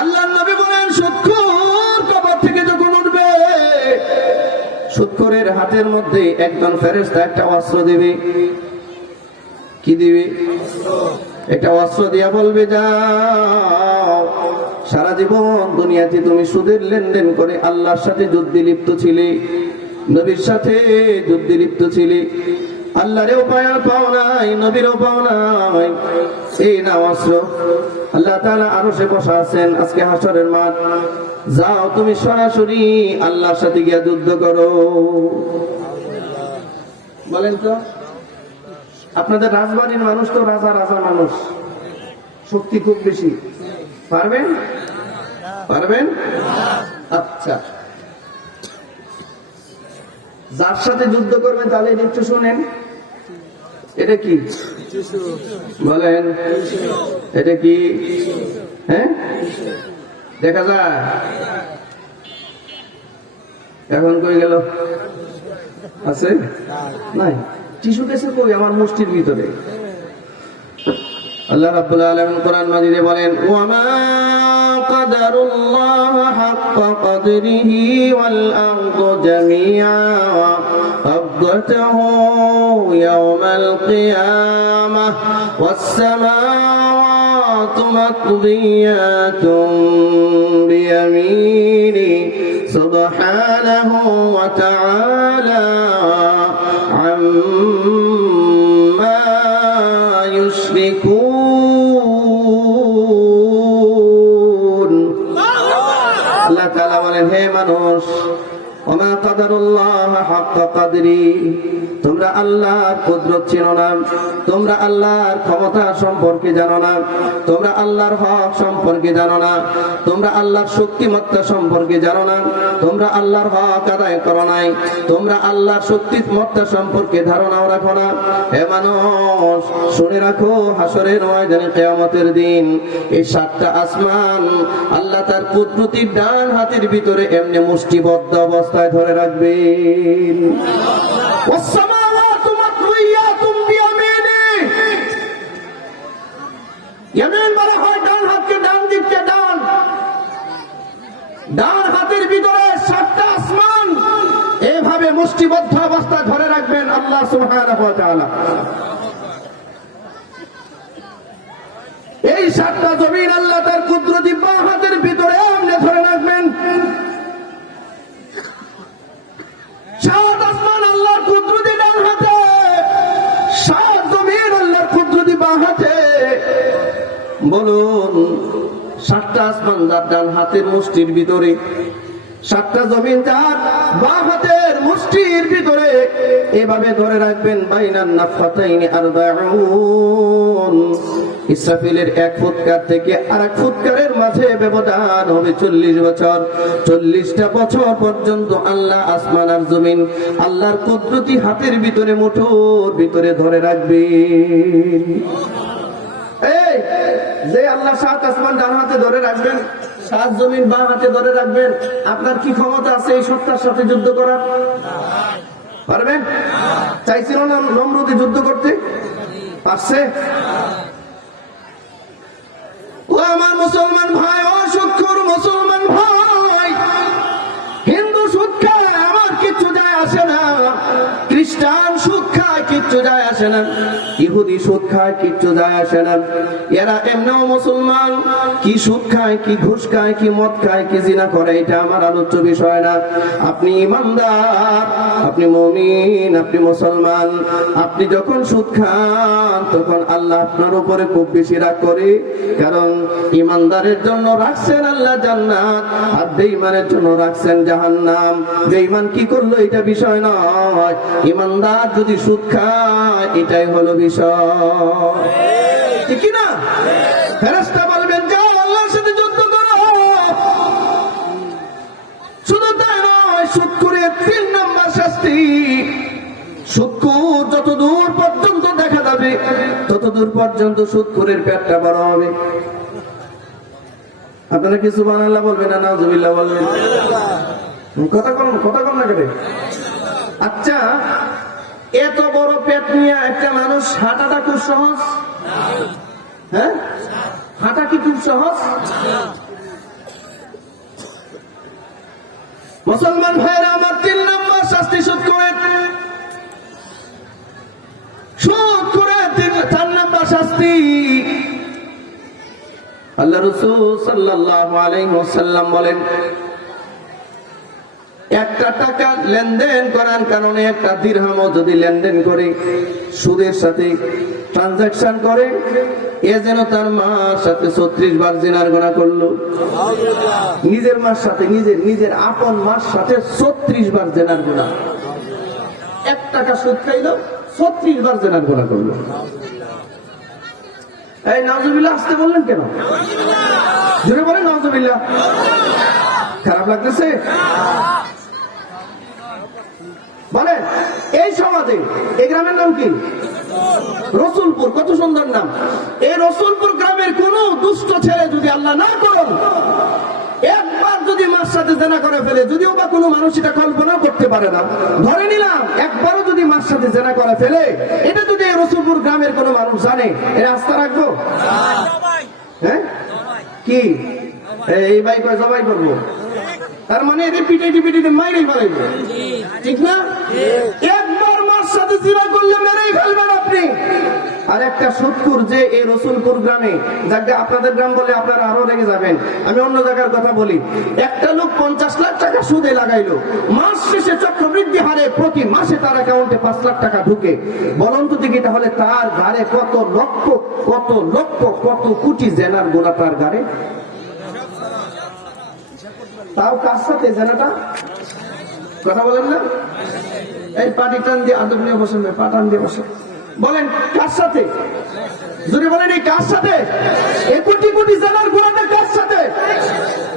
আল্লাহর নবী বলেন সুদখোর কবর থেকে যখন উঠবে, সুদখোরের হাতের মধ্যে একজন ফেরেশতা একটা অস্ত্র দিবে। কি দিবে? একটা অস্ত্র দিয়া বলবে, যাও, সারা জীবন দুনিয়াতে তুমি সুদের লেনদেন করে আল্লাহর সাথে যুদ্ধে লিপ্ত ছিলে, নবীর সাথে যুদ্ধে লিপ্ত ছিলে, আল্লাহরেও পাও নাই, নবীরও পাও নাই, এই না অস্ত্র। আল্লাহ তাআলা আরশে বসা আছেন, আজকে হাসরের মাঠ, যাও তুমি সরাসরি আল্লাহর সাথে গিয়া যুদ্ধ করো। বলেন তো, আপনাদের রাজবাড়ির মানুষ তো রাজা রাজা মানুষ, শক্তি খুব বেশি, পারবেন? পারবেন? আচ্ছা, যার সাথে যুদ্ধ করবেন তাহলে একটু শোনেন, এটা কি বলেন? এটা কি? হ্যাঁ, দেখা যায়। এখন কই গেল? আছে নাই? টিস্যু কেসে কই? আমার মুষ্টির ভিতরে। আল্লাহ রাব্বুল আলামিন কোরআন মাজিদে বলেন, ওয়া মা কাদারুল্লাহ হাক্কা কদরিহি ওয়াল আরদু জামিআ ক্বাবদাতাহু ইয়াওমাল কিয়ামাহ ওয়াস সামাওয়াতু মাতবিয়াতুন বিয়ামিনি সুবহানাহু ওয়া তাআলা আম্মা ইউশরিকুন। আল্লাহ তাআলা বলেন, হে মানুষ, ওমা কাদারুল্লাহ হাক্কা কদরি, তোমরা আল্লাহর কুদরত চিনো না, তোমরা আল্লাহর ক্ষমতা সম্পর্কে জানো না, তোমরা আল্লাহর হক সম্পর্কে জানো না, তোমরা আল্লাহর শক্তিমত্তা সম্পর্কে জানো না, তোমরা আল্লাহর হক আদায় করো নাই, তোমরা আল্লাহর শক্তিমত্তা সম্পর্কে ধারণাও রাখো না। হে মানুষ, শুনে রাখো, হাসরের ময়দানে কিয়ামতের দিন এই সাতটা আসমান আল্লাহ তার কুদরতির ডান হাতের ভিতরে এমনি মুষ্টিবদ্ধ অবস্থায় ধরে রাখবেন। ইয়ামিন বলা হয় ডান হাতকে, ডান দিককে ডান। ডান হাতের ভিতরে সাতটা আসমান এভাবে মুষ্টিবদ্ধ অবস্থায় ধরে রাখবেন আল্লাহ সুবহানাহু ওয়া তাআলা। এই সাতটা জমিন আল্লাহ তার কুদরতি বাঁ হাতের ভিতরে এমনি ধরে রাখবেন। সাত আসমান আল্লাহর কুদরতি ডান হাতে, সাত জমিন আল্লাহর কুদরতি বাঁ হাতে। বলুন, সাতটা আসমান যার ডান হাতের মুষ্টির ভিতরে, সাতটা জমিন যার বাঁ হাতের মুষ্টির ভিতরে, এভাবে ধরে রাখবেন। বাইনান নাফাতাইনি আরবাউন, ইসরাফিলের এক ফুৎকার থেকে আরেক ফুৎকারের মাঝে ব্যবধান হবে 40 বছর। 40টা বছর পর্যন্ত আল্লাহ আসমান আর জমিন আল্লাহর কুদরতি হাতের ভিতরে, মুঠোর ভিতরে ধরে রাখবেন। এই যে আল্লাহ সাত আসমান ডান হাতে ধরে রাখবেন, সাত জমিন বাঁ হাতে ধরে রাখবেন, আপনার কি ক্ষমতা আছে এই সত্তার সাথে যুদ্ধ করার? পারবেন? চাইছিল না নমরুদে যুদ্ধ করতে? পারছে? ও আমার মুসলমান ভাই, ও সুদখোর মুসলমান ভাই, হিন্দু সুদ খায় আমার কিচ্ছু যায় আসে না, খ্রিস্টান সুদ খায় কিচ্ছু যায় আসে না, ইহুদি সুদ খায় কিচ্ছু যায় আসে না। এরা এমনিও মুসলমান, কি সুদ খায়, কি ঘুষ খায়, কি মদ খায়, কি জিনা করে, এটা আমার আলোচ্য বিষয় না। আপনি ইমানদার, আপনি মুমিন, আপনি মুসলমান, আপনি যখন সুদ খান তখন আল্লাহ আপনার উপরে খুব বেশি রাগ করে। কারণ ইমানদারের জন্য রাখছেন আল্লাহ জান্নাত, আর বেঈমানের জন্য রাখছেন জাহান্নাম। বেঈমান কি করলো এটা বিষয় নয়, ইমানদার যদি সুদ খায় এটাই হলো বিষয়, ঠিক না? ফেরেশতা বলবেন, যাও আল্লাহর সাথে যুদ্ধ করো। শুধু তাই নয়, সুদখোরের 3 নম্বর শাস্তি, সুদখোর যতদূর পর্যন্ত দেখা যাবে ততদূর পর্যন্ত সুদখোরের পেটটা বড় হবে। আপনারা কি সুবহানাল্লাহ বলবেন না নাউজুবিল্লাহ বলবেন? কথা কম না কেটে। আচ্ছা, এত বড় পেট নিয়ে একটা মানুষ হাঁটাটা খুব সহজ? হ্যাঁ, হাঁটা কি খুব সহজ? মুসলমান ভাইরা আমার, 3 নম্বর শাস্তি সুদ করে। সুদ করে 4 নম্বর শাস্তি। আল্লাহ রাসূল সাল্লাল্লাহু আলাইহি ওয়াসাল্লাম বলেন, একটা টাকা লেনদেন করার কারণে, একটা দিরহামও যদি লেনদেন করে, সুদের সাথে ট্রানজাকশন করে, এ যেন তার মার সাথে 36 বার জিনার গুনাহ করলো। নিজের মার সাথে, নিজের আপন মার সাথে 36 বার জিনার গুনাহ। 1 টাকা সুদ খাইলো, 36 বার জিনার গুনাহ করলো। এই নাউজুবিল্লাহ আসতে বললেন কেন? জোরে বলেন নাউজুবিল্লাহ। খারাপ লাগতেছে? বলেন, এই সমাজে, এই গ্রামের নাম কি? রসুলপুর। কত সুন্দর নাম। এই রসুলপুর গ্রামের কোন দুষ্ট ছেলে যদি আল্লাহ না করুন একবার যদি মার সাথে জেনা করে ফেলে, যদিও বা কোনো মানুষ এটা কল্পনা করতে পারে না, ধরে নিলাম একবারও যদি মার সাথে জেনা করে ফেলে, এটা যদি এই রসুলপুর গ্রামের কোনো মানুষ জানে, এর আস্থা রাখবো? হ্যাঁ, কি এই ভাই কয় জবাই করবো? তার মানে এদের পিটাইতে মাইরেই ফেলাইবে, ঠিক না? একবার মার সাথে জিনা করলে মেরেই ফেলবেন আপনি। আর একটা সুদখোর যে এই রসুলপুর গ্রামে, যাকে আপনাদের গ্রাম বলে আপনারা আরো রেগে যাবেন, আমি অন্য জায়গার কথা বলি, একটা লোক 50 লাখ টাকা সুদে লাগাইলো, মাস শেষে চক্রবৃদ্ধি হারে প্রতি মাসে তার অ্যাকাউন্টে 5 লাখ টাকা ঢুকে। বলুন তো দেখি, তাহলে তার ঘাড়ে কত লক্ষ কত কোটি জেনার গোনা তার ঘাড়ে। তাও কার সাথে জেনাটা? কথা বলেন না? এই পাটি টান দিয়ে আদব নিয়ে বসেন, পাটান দিয়ে বসেন। বলেন কার সাথে? যদি বলেন এই কার সাথে? এই কোটি কোটি জেনার গুণাটা কার সাথে?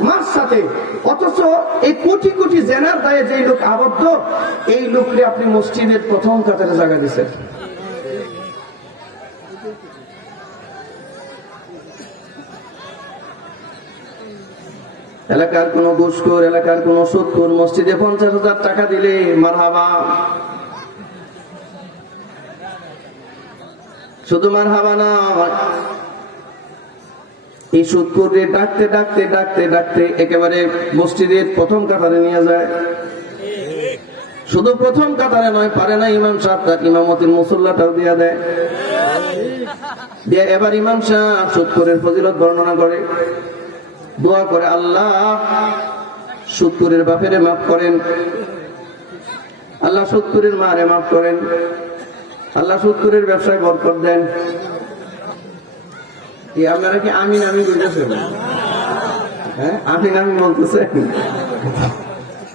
মার সাথে। অথচ এই কোটি কোটি জেনার দায়ে যে লোক আবদ্ধ, এই লোককে আপনি মসজিদের প্রথম কাতারে জায়গা দিচ্ছেন। এলাকার কোন ঘুষখোর, এলাকার কোন সুদখোর মসজিদে 50,000 টাকা দিলে মারহাবা, শুধু মারহাবা না, এই সুদখোরকে ডাকতে একেবারে মসজিদের প্রথম কাতারে নিয়ে যায়। শুধু প্রথম কাতারে নয়, পারে না ইমাম সাহেব তার ইমামতির মুসল্লাটাও দিয়ে দেয়। দিয়ে এবার ইমাম সাহেব সুদখোরের ফজিলত বর্ণনা করে, দোয়া করে, আল্লাহ সুদখোরের বাপেরে মাফ করেন, আল্লাহ সুদখোরের মারে মাফ করেন, আল্লাহ সুদখোরের ব্যবসায় বরকত দেন। আপনারা কি আমিন আমিন বলতেছেন? হ্যাঁ, আমিন আমিন বলতেছেন।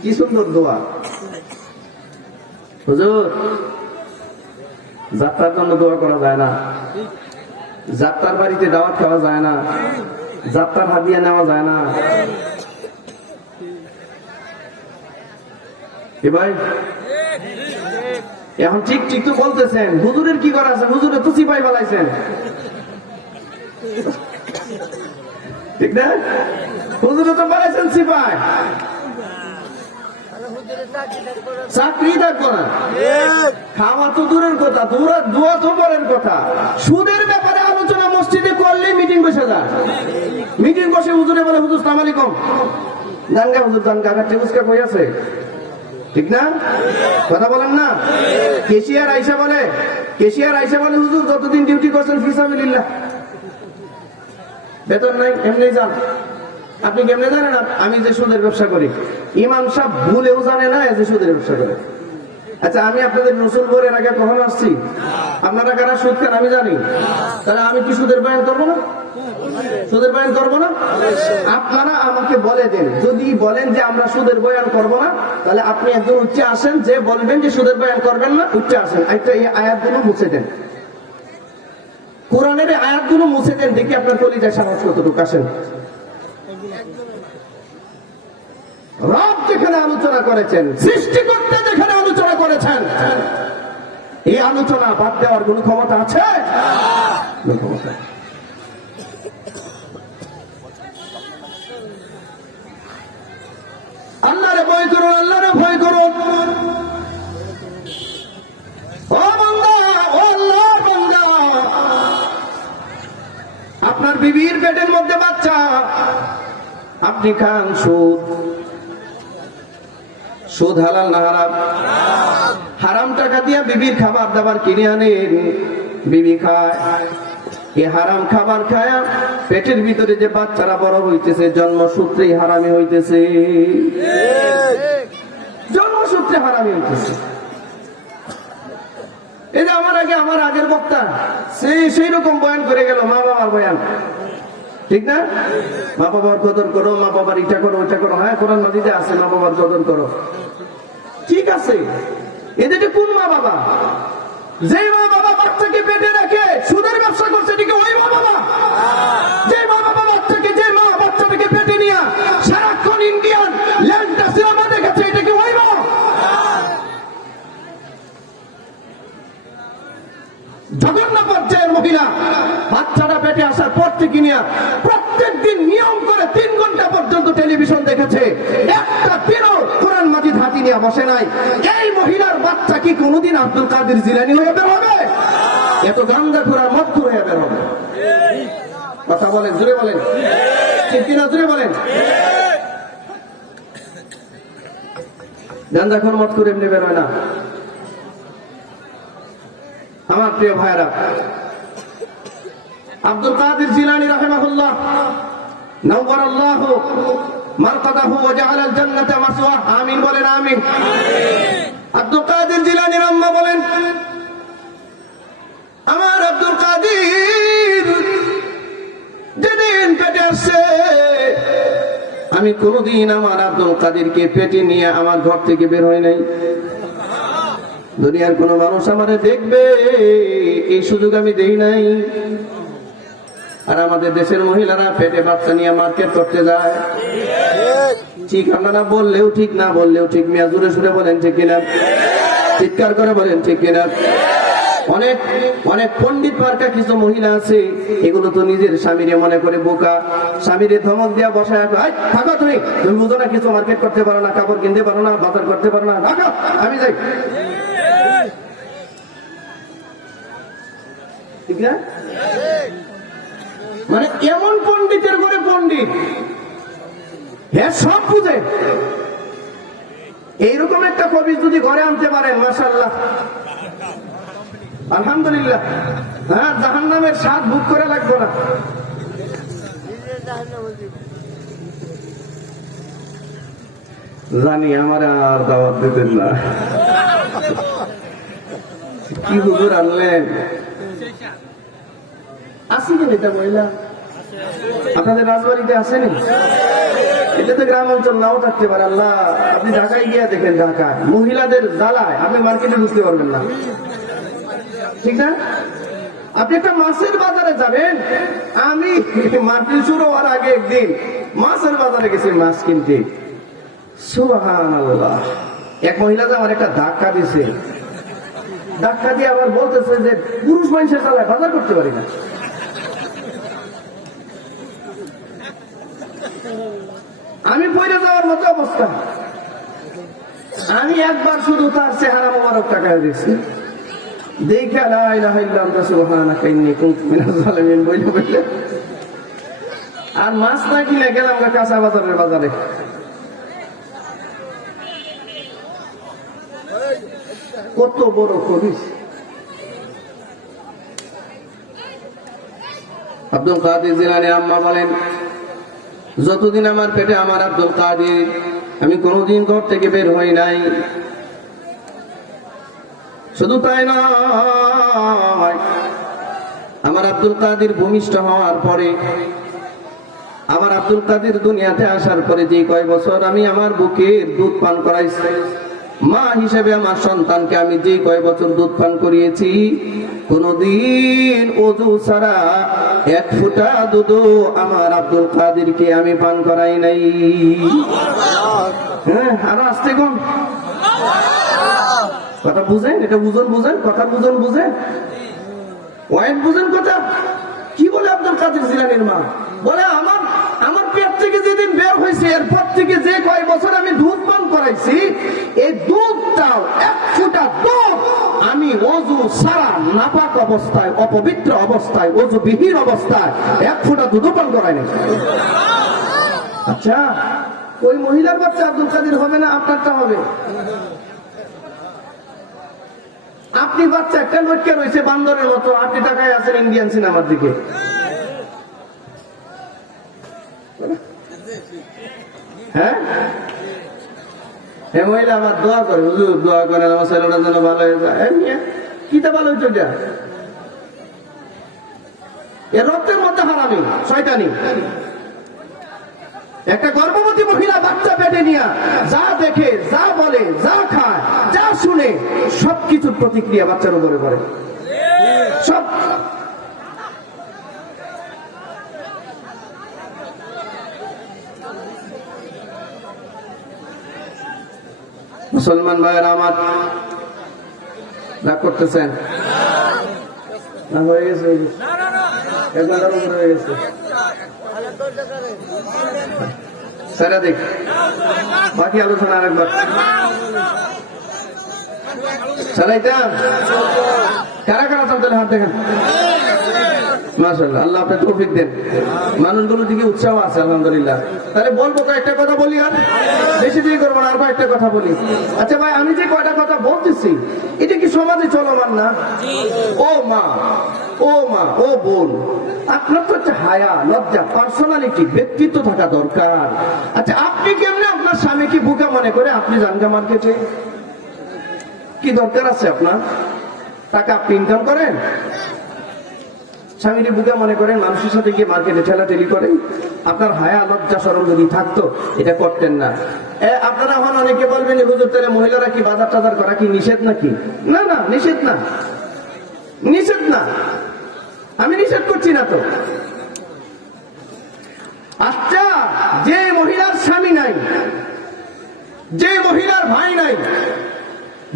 কি সুন্দর দোয়া। হুজুর, যাত্রার জন্য দোয়া করা যায় না, যাত্রার বাড়িতে দাওয়াত খাওয়া যায় না, যাত্রার হাদিয়া নেওয়া যায় না। কি ভাই, এখন ঠিক তো বলতেছেন। হুজুরের কি করা আছে? হুজুরের তো সিপাই বানাইছেন, ঠিক না? হুজুরে তো বানাইছেন সিপাই, চাকরি থাকবো না, খাওয়া তো দূরের কথা, দোয়া তো পরের কথা। সুদের ব্যাপারে আলোচনা মসজিদে করলে মিটিং বসে যায়। মিটিং বসে হুজুরে বলে, হুজুর সালাম আলাইকুম, জানগা হুজুর জানগা, টেবুসকা কই আছে, ঠিক না? কথা বলেন না? কেশিয়ার আইসা বলে হুজুর যতদিন ডিউটি করছেন ফিসাবিলিল্লাহ, বেতন নাই, এমনি যান। আপনি কেমনে জানেন আমি যে সুদের ব্যবসা করি? ইমাম সাহেব ভুলেও জানে না যে সুদের ব্যবসা করে। আচ্ছা, আমি আপনাদের রসুলপুরের আগে কখন আসছি? আপনারা কারা সুদ খান আমি জানি, তাহলে আমি কি সুদের বয়ান করবো না? সুদের বয়ান করবো না? আপনারা আমাকে বলে দেন, যদি বলেন যে আমরা সুদের বয়ান করবো না, তাহলে আপনি একজন উচ্চে আসেন, যে বলবেন যে সুদের বয়ান করবেন না, উচ্চে আসেন। একটা এই আয়াতগুলো মুছে দেন, কোরআনের আয়াতগুলো মুছে দেন, দেখি আপনার কলিজায় সাহস কতটুকু। আসেন, রব যেখানে আলোচনা করেছেন, সৃষ্টিকর্তা যেখানে আলোচনা করেছেন, এই আলোচনা বাদ দেওয়ার কোন ক্ষমতা আছে? আল্লাহরে ভয় করুন, আল্লাহরে ভয় করুন। ও বান্দা, ও আল্লাহর বান্দা, আপনার বিবির পেটের মধ্যে বাচ্চা, আপনি খান সুদ, সুদ হালাল না হারাম? হারাম টাকা দিয়ে বিবির খাবার দাবার কিনে আনেন, বিবি খায়। এই হারাম খাবার খায় পেটের ভিতরে যে বাচ্চারা বড় হইতেছে জন্মসূত্রেই হারামি হইতেছে, জন্মসূত্রে হারামি হইতেছে। এই যে আমার আগের বক্তা সেই রকম বয়ান করে গেল, মা বাবার বয়ান, ঠিক না? মা বাবার কদর করো, মা বাবার এটা করো ওইটা করো। হ্যাঁ, কোরআন মাজিদে আছে মা বাবার কদর করো, ঠিক আছে। এদের কোন মা বাবা? যে মা বাবা বাচ্চাকে পেটে রাখে সুদের ব্যবসা করছে, ঠিক ওই মা বাবা? যে মা বাবা বাচ্চাকে, যে মা বাচ্চাটাকে পেটে নিয়ে সারাক্ষণ ইন্ডিয়ান ল্যান্ডটা সিনেমা দেখাচ্ছে, এটা কি ওই মা? জঘন্য পর্যায়ের মহিলা বাচ্চাটা পেটে আসার পর থেকে নিয়ে প্রত্যেক দিন নিয়ম করে 3 ঘন্টা পর্যন্ত টেলিভিশন দেখেছে, একটা দিনও কোরআন মাজিদ হাতি নিয়ে বসে নাই। এই মহিলার বাচ্চা কি কোনোদিন আব্দুল কাদের জিলানী হয়ে বের হবে? এত গান্দা ঘোড়ার মত হয়ে বের হবে? কথা বলেন, জোরে বলেন, ঠিক কিনা? জোরে বলেন। গান্দাখোর মত করে এমনি বের হয় না। আমার প্রিয় ভাইরা, আব্দুল কাদের জিলানী রাহিমাহুল্লাহ নাওয়ারাল্লাহু মারকাদাহু ওয়া জাআলাল জান্নাতা মাসওয়াহ। আমিন বলেন, আমিন। আব্দুল কাদের জিলানীর আম্মা বলেন, আমার আব্দুল কাদের যেদিন পেটে আসছে, আমি কোনদিন আমার আব্দুল কাদেরকে পেটে নিয়ে আমার ঘর থেকে বের হই নাই। দুনিয়ার কোন মানুষ আমারে দেখবে এই সুযোগ আমি দেই নাই। আর আমাদের দেশের মহিলারা পেটে বাচ্চা নিয়ে মার্কেট করতে যায়, ঠিক আপনারা বললেও ঠিক, না বললেও ঠিক। মিয়া জোরে সুরে বলেন ঠিক কিনা? চিৎকার করে বলেন ঠিক কিনা? অনেক অনেক পণ্ডিত মার্কা কিছু মহিলা আছে, এগুলো তো নিজের স্বামীরে মনে করে বোকা, স্বামীরে ধমক দিয়া বসায়, থাকো তুমি বুঝো না কিছু, মার্কেট করতে পারো না, কাপড় কিনতে পারো না, বাজার করতে পারো না, রাখো আমি যাই, ঠিক না? মানে এমন পণ্ডিতের ঘরে পণ্ডিত, হ্যাঁ সব বুঝে। এইরকম একটা কবি যদি ঘরে আনতে পারেন, মাশাআল্লাহ, আলহামদুলিল্লাহ, হ্যাঁ, জাহান্নামের স্বাদ ভোগ করে লাগবে না। জানি আমার আর দাওয়াত দিতেন না। কি হুজুর আনলেন? আসি কেন এটা মহিলা? আপনাদের রাজবাড়িতে আসেনি? এটা তো গ্রাম অঞ্চল নাও থাকতে পারে। আল্লাহ, আপনি ঢাকায় গিয়ে দেখেন, ঢাকায় মহিলাদের জ্বালায় আপনি মার্কেটে ঢুকতে পারবেন না, ঠিক না? আপনি একটা মাছের বাজারে যাবেন, আমি মার্কেট শুরু হওয়ার আগে একদিন মাছের বাজারে গেছি মাছ কিনতে। সুবহানাল্লাহ, এক মহিলা যে আমার একটা ধাক্কা দিছে, ধাক্কা দিয়ে আবার বলতেছে যে পুরুষ মানুষের জ্বালায় বাজার করতে পারি না। আমি পড়ে যাওয়ার মতো অবস্থা। আমি একবার শুধু তার চেহারা মোবারক তাকায় দিয়েছি, দেখে লা ইলাহা ইল্লা আনতা সুবহানাকা ইন্নী কুনতু মিনাজ জালিমিন বইলে বইলে আর মাছ না কিনে গেলাম কাঁচা বাজারের বাজারে। কত বড় কবি আব্দুল কাদের জিলানী আম্মা বলেন, যতদিন আমার পেটে আমার আব্দুল কাদের, আমি কোনদিন ঘর থেকে বের হই নাই। শুধু তাই নয়, আমার আব্দুল কাদের ভূমিষ্ঠ হওয়ার পরে, আমার আব্দুল কাদের দুনিয়াতে আসার পরে যে কয় বছর আমি আমার বুকের দুধ পান করাইছি, মা হিসেবে আমার সন্তানকে আমি যে কয় বছর দুধ পান করিয়েছি, কোনদিন ওযু ছাড়া 1 ফোঁটা দুধও আমার আব্দুল কাদেরকে আমি পান করাই নাই। হ্যাঁ, আরো আসতে কোন কথা বুঝেন? এটা বুঝুন, বুঝেন কথা, বুঝুন, বুঝেন ওয়াইন, বুঝেন কথা। কি বলে আব্দুল কাদের জিলানীর মা? বলে আমার পেট থেকে যেদিন বের হয়েছে এরপর থেকে যে কয় বছর আমি দুধ পান করাইছি, এই দুধটাও 1 ফোঁটা দুধ আমি ওযু ছাড়া, নাপাক অবস্থায়, অপবিত্র অবস্থায়, ওযুবিহীন অবস্থায় 1 ফোঁটা দুধ পান করাইনি। আচ্ছা, ওই মহিলার বাচ্চা আব্দুল কাদের হবে না, আপনারটা হবে। আপনি বাচ্চা একটা লটকে রয়েছে বান্দরের মতো, আপনি টাকায় আছেন ইন্ডিয়ান সিনেমার দিকে। হ্যাঁ, এ মহিলা আমার দোয়া করে, হুজুর দোয়া করে আমার ছেলেটা যেন ভালো হয়ে যায়। কিতা ভালো হইতো এটা? এর রক্তের মধ্যে হারামি, শয়তানি। একটা গর্ভবতী মহিলা বাচ্চা পেটে নিয়ে যা দেখে, যা বলে, যা খায়, যা শুনে, সবকিছুর প্রতিক্রিয়া বাচ্চার উপরে পড়ে। সব মুসলমান ভাইয়েরা আমার, রাগ করতেছেন? না, হয়ে গেছে, 1 ঘন্টার উপরে হয়ে গেছে। সেটা দেখ, বাকি আলোচনা আরেকবার চালাইতাম। কারা কারা চলতে হাত দেখেন? মাশাআল্লাহ, আল্লাহ আপনার তৌফিক দেন। মানুষগুলোর দিকে উৎসাহ আছে আলহামদুলিল্লাহ। তাহলে বলবো কয়েকটা কথা বলি, আর বেশি দিয়ে করবো না, আর কয়েকটা কথা বলি। আচ্ছা ভাই, আমি যে কয়টা কথা বলতেছি এটা কি সমাজে চলমান না? ও মা, ও মা, ও বোন, আপনার তো একটা হায়া, লজ্জা, পার্সোনালিটি, ব্যক্তিত্ব থাকা দরকার। আচ্ছা, আপনি কেমনে আপনার স্বামীকে বোকা মনে করে আপনি জানগা মার্কেটে? কি দরকার আছে আপনার? টাকা আপনি ইনকাম করেন, স্বামীকে বোকা মনে করেন, মানুষের সাথে গিয়ে মার্কেটে ঠেলাঠেলি করেন। আপনার হায়া, লজ্জা, শরম যদি থাকতো এটা করতেন না। আপনারা এখন অনেকে বলবেন, হুজুর তাহলে মহিলারা কি বাজার টাজার করা কি নিষেধ নাকি? না না, নিষেধ না, নিষেধ না, আমি নিষেধ করছি না তো। আচ্ছা, যে মহিলার স্বামী নাই, যে মহিলার ভাই নাই,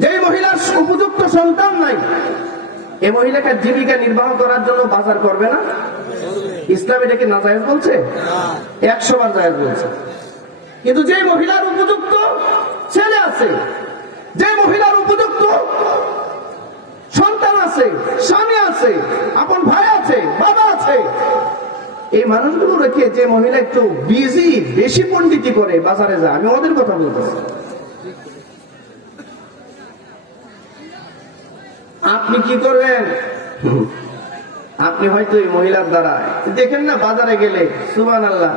যে মহিলার উপযুক্ত সন্তান নাই, এ মহিলাকে জীবিকা নির্বাহ করার জন্য বাজার করবে না? ইসলাম এটাকে নাজায়েজ বলছে? 100 বার জায়েজ বলছে। কিন্তু যে মহিলার উপযুক্ত ছেলে আছে, যে মহিলার উপযুক্ত সন্তান আছে, স্বামী আছে, আপন ভাই আছে, বাবা আছে, এই মানুষগুলো রেখে যে মহিলা একটু বিজি, বেশি পণ্ডিতি করে বাজারে যায়, আমি ওদের কথা বলতেছি। আপনি কি করবেন? আপনি হয়তো এই মহিলার দ্বারা দেখেন না, বাজারে গেলে সুবহানাল্লাহ,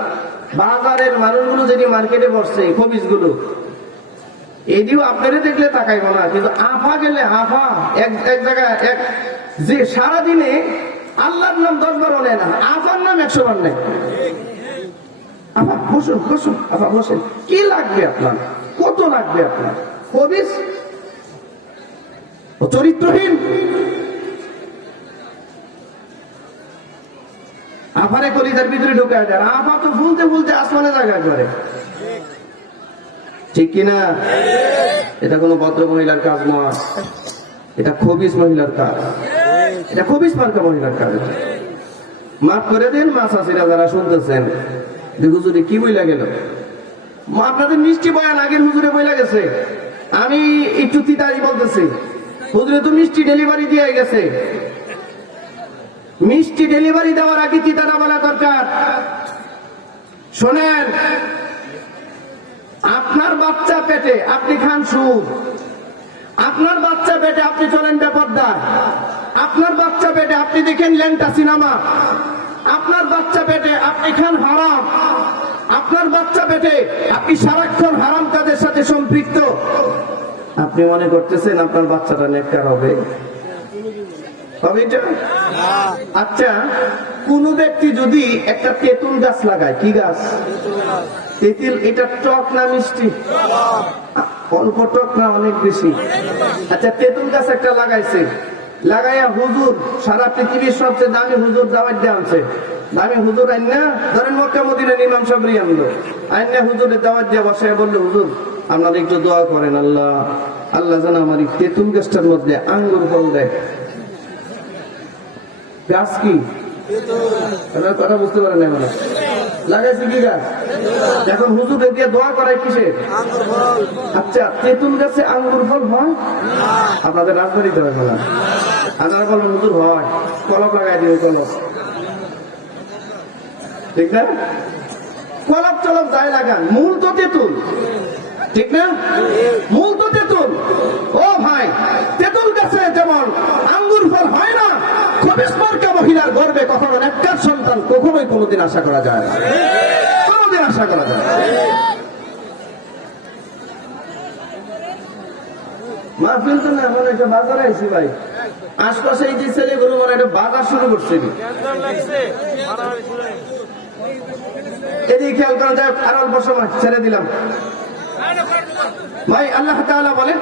বাজারের মানুষগুলো যদি মার্কেটে বসছে, খবিস গুলো, এদিও আপনারা দেখলে তাকাইব না, কিন্তু আফা গেলে আফা এক জায়গায়, এক যে সারাদিনে আল্লাহর নাম 10 বার নেয় না, আফার নাম 100 বার নেয়। আফা বসুন, বসুন, আফা বসেন, কি লাগবে আপনার, কত লাগবে আপনার? খবিস, চরিত্রহীন। আফারে কলিজার ভিতরে ঢুকায় দেয়, আফা তো ফুলতে ফুলতে আসমানে জায়গা করে, ঠিক কিনা? এটা কোনো ভদ্র মহিলার কাজ নয়, এটা খবিস মহিলার কাজ, এটা খবিস মার্কা মহিলার কাজ। মাফ করে দেন মা চাষিরা যারা শুনতেছেন, হুজুরে কি বইলা গেল? আপনাদের মিষ্টি বয়ান আগের হুজুরে বইলা গেছে, আমি একটু তিতারি বলতেছি। হুজুরে তো মিষ্টি ডেলিভারি দিয়ে গেছে, মিষ্টি ডেলিভারি দেওয়ার আগে তিতাটা বলা দরকার। শোনেন, আপনার বাচ্চা পেটে আপনি খান সুদ, আপনার বাচ্চা পেটে আপনি চলেন বেপরদায়, আপনার বাচ্চা পেটে আপনি দেখেন ল্যাংটা সিনেমা, আপনার বাচ্চা পেটে আপনি খান হারাম, আপনার বাচ্চা পেটে আপনি সারাক্ষণ হারাম কাজের সাথে সম্পৃক্ত। আপনি মনে করতেছেন আপনার বাচ্চাটা নেককার হবে? আচ্ছা, কোন ব্যক্তি যদি একটা তেঁতুল গাছ লাগায়, কি গাছ? তেঁতুল, এটা টক না মিষ্টি? অল্প টক না অনেক বেশি? আচ্ছা, তেঁতুল গাছ একটা লাগাইছে, লাগাইয়া হুজুর, সারা পৃথিবীর সবচেয়ে দামি হুজুর দাওয়াত দিয়ে আনছে, দামি হুজুর আইনা, ধরেন মক্কা মদিনার ইমাম সাহেব আনলো, আইনা হুজুরের দাওয়াত দিয়ে বসায় বললো, হুজুর আপনারা একটু দোয়া করেন, আল্লাহ আল্লাহ যেন আমার এই তেঁতুল গাছটার মধ্যে আঙ্গুর ফল দেয়। গাছ কি? কথা বুঝতে পারেন না, মানে লাগাইছে কি গাছ? এখন হুজুরে দিয়ে দোয়া করায় কিসে? আচ্ছা, তেঁতুল গাছে আঙ্গুর ফল হয়? আপনাদের রাজবাড়িতে হয় না? আপনারা বলবেন হুজুর হয়, কলম লাগাই দিবে, কলম, ঠিক না? কলপ চলপ যায় লাগান, মূল তো তেঁতুল, ঠিক না? মূল তো তেঁতুল। ও ভাই, তেঁতুল গাছে যেমন আঙ্গুর ফল হয় না, খবিস মার্কা মহিলার গর্ভে কখনো নেককার সন্তান কখনোই কোনোদিন আশা করা যায় না, কোনোদিন আশা করা যায় না। মাহফিল তো না, মনে একটা বাজারে আইছি ভাই, আশপাশে এই যে ছেলেগুলো মনে একটা বাজার শুরু করছে। এদিকে খেয়াল করা যায়, আর অল্প সময় ছেড়ে দিলাম ভাই। আল্লাহ তাআলা বলেন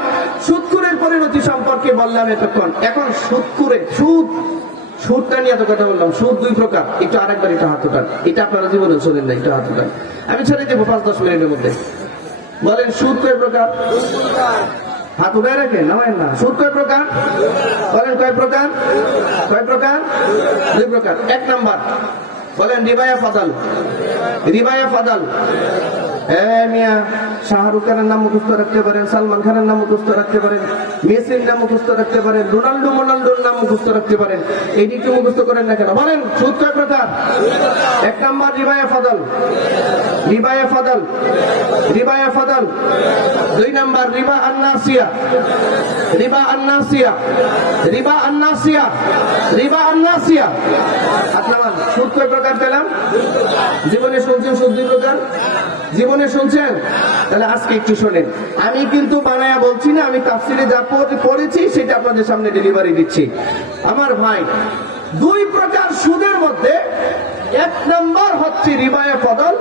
সুদখোরের পরিণতি সম্পর্কে বললাম এতক্ষণ। এখন সুদটা নিয়ে এত কথা বললাম। সুদ দুই প্রকার। একটু আরেকবার এটা হাত উঠান, এটা আপনারা জীবনে শোনেন না, একটু হাত উঠান, আমি ছেড়ে দেবো 5-10 মিনিটের মধ্যে। বলেন সুদ কয় প্রকার? হাত উঠায় রাখেন, নামেন না। সুদ কয় প্রকার? বলেন কয় প্রকার? কয় প্রকার? দুই প্রকার। 1 নাম্বার বলেন রিবায়া ফাদাল। রিবায়া ফাদাল, মিয়া শাহরুখ খানের নাম মুখস্থ রাখতে পারেন, সালমান খানের নাম মুখস্থ রাখতে পারেন, মেসির নাম মুখস্থ রাখতে পারেন, রোনাল্ডোর নাম মুখস্থ রাখতে পারেন, এইটি একটু মুখস্থ করেন না কেন? বলেন সুদ কয় প্রকার? 1 নাম্বার রিবায়া ফাদাল। রিবায়া ফাদাল, রিবায়া ফাদাল। 2 নাম্বার রিবা আন্নাসিয়া। রিবা আন্নাসিয়া, রিবা আন্নাসিয়া, রিবা আন্নাসিয়া। আপনারা সুদ কয় প্রকার পেলাম? জীবনে শুনছেন সুদ 2 প্রকার? জীবনে শুনছেন? তাহলে আজকে একটু শোনেন। আমি কিন্তু বানায়া বলছি না, আমি তাফসিরে যা পড়েছি সেটা আপনাদের সামনে ডেলিভারি দিচ্ছি। আমার ভাই, 2 প্রকার সুদের মধ্যে 1 নাম্বার হচ্ছে রিবায়ে ফদল,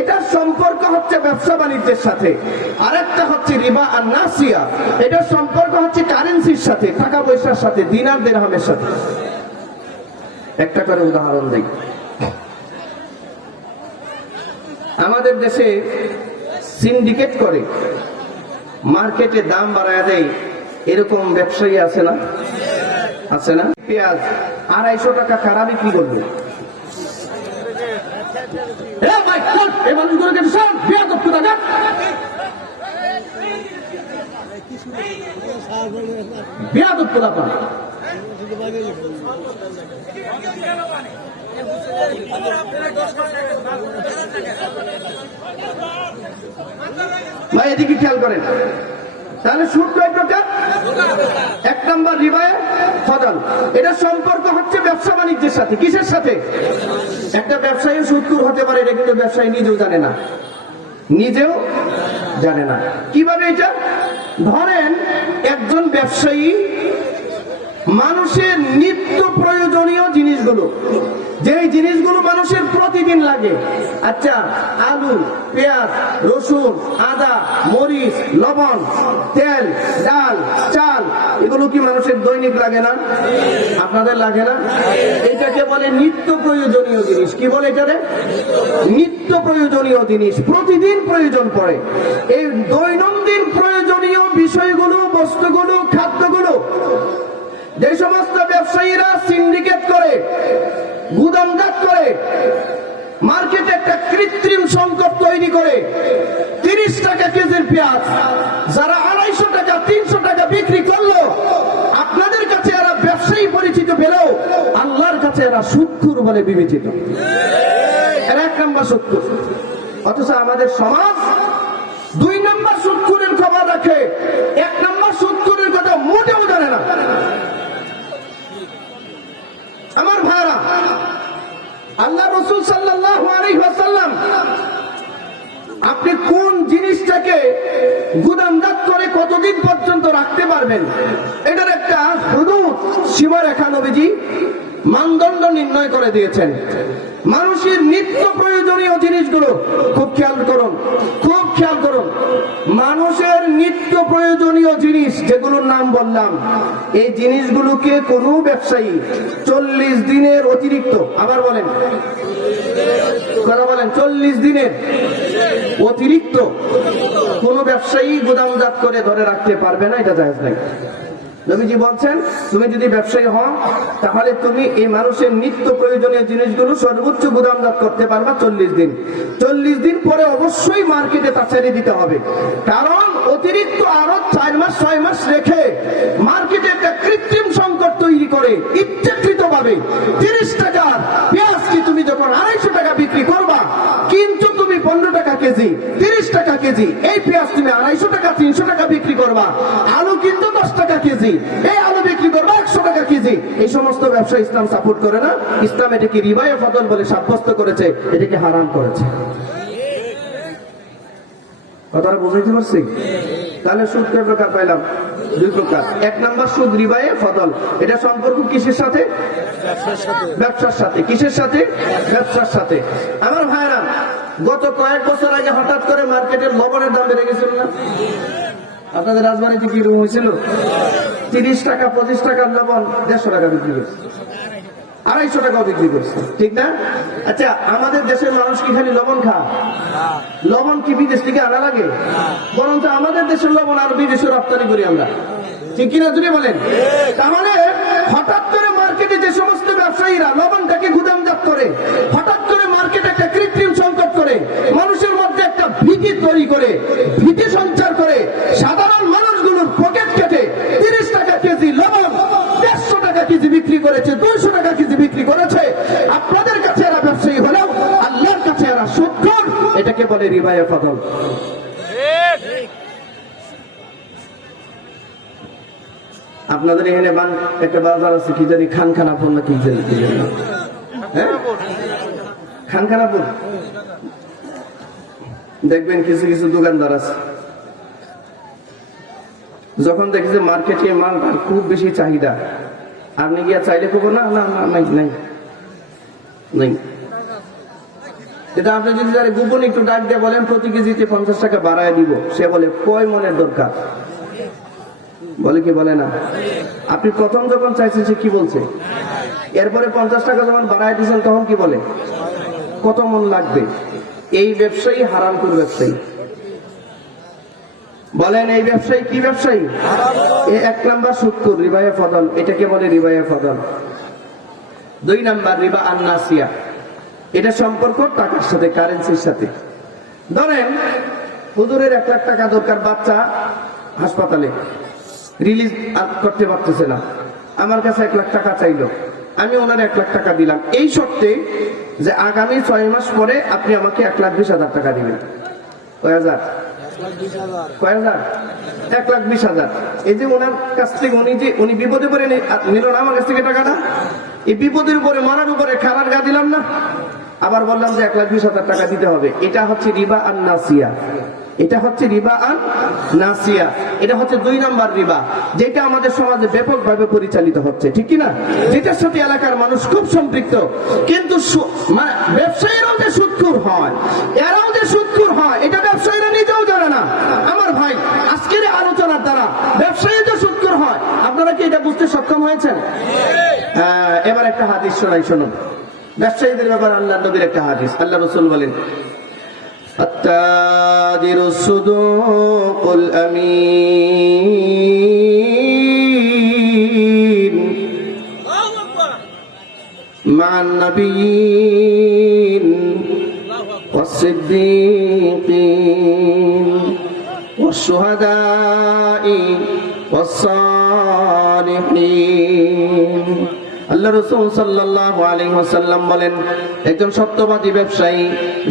এটার সম্পর্ক হচ্ছে ব্যবসা বাণিজ্যের সাথে। আরেকটা হচ্ছে রিবা আন-নাসিয়া, এটার সম্পর্ক হচ্ছে কারেন্সির সাথে, টাকা পয়সার সাথে, দিনার দিরহামের সাথে। একটা করে উদাহরণ দেই। আমাদের দেশে সিন্ডিকেট করে মার্কেটে দাম বাড়ায় দেয়, এরকম ব্যবসায়ী আছে না? আছে না? পেঁয়াজ 250 টাকা কারা বিক্রি করবে? ভাই এদিকে খেয়াল করেন। তাহলে সুদ কয় প্রকার? 1 নাম্বার রিবায়ে ফদল, এটা সম্পর্ক হচ্ছে ব্যবসা বাণিজ্যের সাথে। কিসের সাথে? একটা ব্যবসায়ী সুদখোর হতে পারে, এটা কিন্তু ব্যবসায়ী নিজেও জানে না, নিজেও জানে না। কিভাবে এটা? ধরেন একজন ব্যবসায়ী মানুষের নিত্য প্রয়োজনীয় জিনিসগুলো, যেই জিনিসগুলো মানুষের প্রতিদিন লাগে, আচ্ছা আলু, পেঁয়াজ, রসুন, আদা, মরিচ, লবণ, তেল, ডাল, চাল, এগুলো কি মানুষের দৈনিক লাগে না? আপনাদের লাগে না? এটাকে বলে নিত্য প্রয়োজনীয় জিনিস। কি বলে এটারে? নিত্য প্রয়োজনীয় জিনিস, প্রতিদিন প্রয়োজন পড়ে। এই দৈনন্দিন প্রয়োজনীয় বিষয়গুলো, বস্তুগুলো, খাদ্যগুলো যে সমস্ত ব্যবসায়ীরা সিন্ডিকেট করে, গুদামজাত করে, মার্কেটে একটা কৃত্রিম সংকট তৈরি করে, 30 টাকা কেজির পেঁয়াজ যারা 250 টাকা 300 টাকা বিক্রি করলো, আপনাদের কাছে এরা ব্যবসায়ী পরিচিত পেলেও আল্লাহর কাছে এরা সুদখোর বলে বিবেচিত। এরা 1 নাম্বার সুদখোর। অথচ আমাদের সমাজ 2 নাম্বার সুদখোরের খবর রাখে, 1 নাম্বার সুদখোরের কথা মোটেও জানে না। আমার ভাইরা, আল্লাহ রাসূল সাল্লাল্লাহু আলাইহি ওয়াসাল্লাম আপনি কোন জিনিসটাকে গুদামজাত করে কতদিন পর্যন্ত রাখতে পারবেন, এটার একটা হুদুদ, সীমারেখা নবীজি মানদণ্ড নির্ণয় করে দিয়েছেন। মানুষের নিত্য প্রয়োজনীয় জিনিসগুলো খুব খেয়াল করুন, খুব খেয়াল করুন। মানুষের নিত্য প্রয়োজনীয় জিনিস যেগুলোর নাম বললাম, এই জিনিসগুলোকে কোনো ব্যবসায়ী 40 দিনের অতিরিক্ত, আবার বলেন, বলেন 40 দিনের অতিরিক্ত কোন ব্যবসায়ী গুদামজাত করে ধরে রাখতে পারবে না, এটা জায়েজ নাই। নবীজি বলছেন, তুমি যদি ব্যবসায়ী হও তাহলে তুমি এই মানুষের নিত্য প্রয়োজনীয় জিনিসগুলো সর্বোচ্চ গুদামজাত করতে পারবা 40 দিন। 40 দিন পরে অবশ্যই মার্কেটে তা ছেড়ে দিতে হবে, কারণ অতিরিক্ত আরো 4 মাস 6 মাস রেখে মার্কেটে একটা কৃত্রিম সংকট তৈরি করে ইচ্ছাকৃত ভাবে 30 টাকার পেঁয়াজ কি তুমি যখন 250 টাকা বিক্রি করবা, কিন্তু তুমি কেজি, 30 টাকা কেজি। এই পেঁয়াজ তুমি 250 টাকা 300 টাকা বিক্রি করবা। আলু কিন্তু 10 টাকা কেজি, এই আলু বিক্রি করবা 100 টাকা কেজি। এই সমস্ত ব্যবসা ইসলাম সাপোর্ট করে না। ইসলাম এটাকে রিবায়ে ফদল বলে সাব্যস্ত করেছে, এটাকে হারাম করেছে। কথাটা বুঝাইতে পারছি? তাহলে সুদ কয় প্রকার পাইলাম? 2 প্রকার। 1 নাম্বার সুদ রিবায়ে ফদল। এটা সম্পর্ক কিসের সাথে? ব্যবসার সাথে। কিসের সাথে? ব্যবসার সাথে। আমার ভাইরা, গত কয়েক বছর আগে হঠাৎ করে মার্কেটের লবণের দাম বেড়ে গেছিল না? আপনাদের রাজবাড়িতে কি রকম হয়েছিল? 30 টাকা 25 টাকার লবণ 150 টাকা বিক্রি করছে, 250 টাকাও বিক্রি করছে, ঠিক না? আচ্ছা, আমাদের দেশের মানুষ কি খালি লবণ খায়? লবণ কি বিদেশ থেকে আনা লাগে? বরঞ্চ আমাদের দেশের লবণ আর বিদেশে রপ্তানি করি আমরা, ঠিক কিনা যদি বলেন? তাহলে হঠাৎ করে মার্কেটে যে সমস্ত ব্যবসায়ীরা লবণটাকে গুদামজাত করে, হঠাৎ করে মার্কেটে একটা কৃত্রিম সংকট করে, মানুষের মধ্যে একটা ভীতি তৈরি করে, ভীতি সঞ্চার করে, সাধারণ মানুষগুলোর পকেট কেটে 30 টাকা কেজি লবণ 150 টাকা কেজি বিক্রি করেছে, 200 টাকা কেজি বিক্রি করেছে। আপনাদের কাছে এরা ব্যবসায়ী হলেও আল্লাহর কাছে এরা সুদখোর। এটাকে বলে রিবায়ে ফদল। আপনাদের এখানে একটা বাজার আছে, কি জানি খানখানাপুর না কি জানি, হ্যাঁ খানখানাপুর। দেখবেন কিছু কিছু দোকানদার আছে, যখন দেখি যে মার্কেটে মালটার খুব বেশি চাহিদা, আপনি গিয়া চাইলে করবো না, না না নাই নাই নাই। এটা আপনি যদি গোপন একটু ডাক দিয়ে বলেন প্রতি কেজিতে 50 টাকা বাড়ায় দিব, সে বলে কয় মনের দরকার, বলে কি বলে না? আপনি প্রথম যখন চাইছেন সে কি বলছে? এরপরে 50 টাকা যখন বাড়ায় দিয়েছেন তখন কি বলে? কত মন লাগবে? এই ব্যবসায়ী হারামখোর ব্যবসায়ী। বলেন এই ব্যবসায়ী কি ব্যবসায়ী? এই 1 নাম্বার সুদখোর, রিবায়ে ফদল। এটাকে বলে রিবায়ে ফদল। 2 নাম্বার রিবা আন-নাসিয়া। এটা সম্পর্ক টাকার সাথে, কারেন্সির সাথে। ধরেন হুজুরের 1 লাখ টাকা দরকার, বাচ্চা হাসপাতালে, রিলিজ করতে পারতেছে না, আমার কাছে 1 লাখ টাকা চাইলো, আমি ওনার 1 লাখ টাকা দিলাম, এই শর্তে যে আগামী 6 মাস পরে আপনি আমাকে 1,20,000 টাকা দিবেন। কয় হাজার? 1,20,000। এই যে ওনার কাছ থেকে উনি বিপদে পড়ে নিল না আমার কাছ থেকে টাকাটা, এই বিপদের উপরে মরার উপরে খারার গা দিলাম না, আবার বললাম যে 1,20,000 টাকা দিতে হবে। এটা হচ্ছে রিবা আন-নাসিয়া। এটা হচ্ছে রিবা আন-নাসিয়া। এটা হচ্ছে 2 নাম্বার রিবা, যেটা আমাদের সমাজে ব্যাপকভাবে পরিচালিত হচ্ছে, ঠিক কিনা? যেটার সাথে এলাকার মানুষ খুব সম্পৃক্ত। কিন্তু ব্যবসায়ীরাও যে সুদখোর হয়, এরাও যে সুদখোর হয়, এটা ব্যবসায়ীরা নিজেও জানে না। আমার ভাই, আজকের আলোচনার দ্বারা ব্যবসায়ী যে সুদখোর হয়, আপনারা কি এটা বুঝতে সক্ষম হয়েছেন? এবার একটা হাদিস শোনাই, শুনুন। ব্যবসায়ীদের ব্যাপারে আল্লাহর নবীর একটা হাদিস। আল্লাহ রাসূল বলেন, التاجر الصدوق الأمين مع النبيين والصديقين والشهداء والصالحين। আল্লাহ রাসূল সাল্লাল্লাহু আলাইহি ওয়াসাল্লাম বলেন, একজন সত্যবাদী ব্যবসায়ী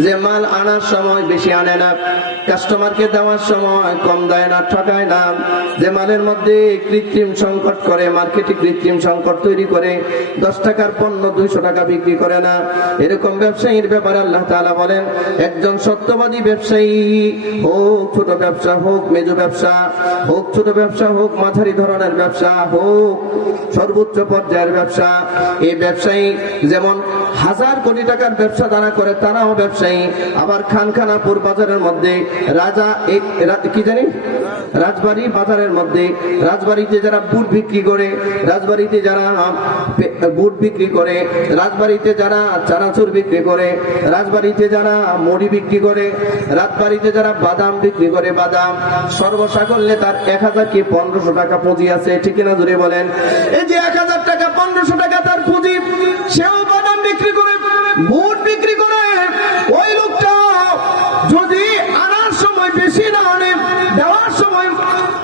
যে মাল আনার সময় বেশি আনে না, কাস্টমারকে দেওয়ার সময় কম দেয় না, ঠকায় না, যে মালের মধ্যে কৃত্রিম সংকট করে, মার্কেটে কৃত্রিম সংকট তৈরি করে 10 টাকার পণ্য 200 টাকা বিক্রি করে না, এরকম ব্যবসায়ীর ব্যাপারে আল্লাহ তাআলা বলেন, একজন সত্যবাদী ব্যবসায়ী, হোক ছোট ব্যবসা, হোক মেজো ব্যবসা, হোক ছোট ব্যবসা, হোক মাঝারি ধরনের ব্যবসা, হোক সর্বোচ্চ পর্যায়ের ব্যবসা, এই ব্যবসায়ী যেমন 1000 কোটি টাকার ব্যবসা তারা করে, তারাও ব্যবসায়ী। আবার খানখানাপুর বাজারের মধ্যে কি জানি রাজবাড়ী বাজারের মধ্যে, রাজবাড়িতে যারা বুট বিক্রি করে, রাজবাড়িতে যারা বুট বিক্রি করে, রাজবাড়িতে যারা চানাচুর বিক্রি করে, রাজবাড়িতে যারা মুড়ি বিক্রি করে, রাজবাড়িতে যারা বাদাম বিক্রি করে, বাদাম সর্বসা করলে তার 1000 কি 1500 টাকা পুঁজি আছে, ঠিক না জুড়ে বলেন? এই যে 1000 টাকা 1500 টাকা তার পুঁজি, সেও বাদাম বিক্রি করে, বুট বিক্রি করে। ওই লোকটা যদি আনার সময় বেশি না আনে, দেওয়ার সময়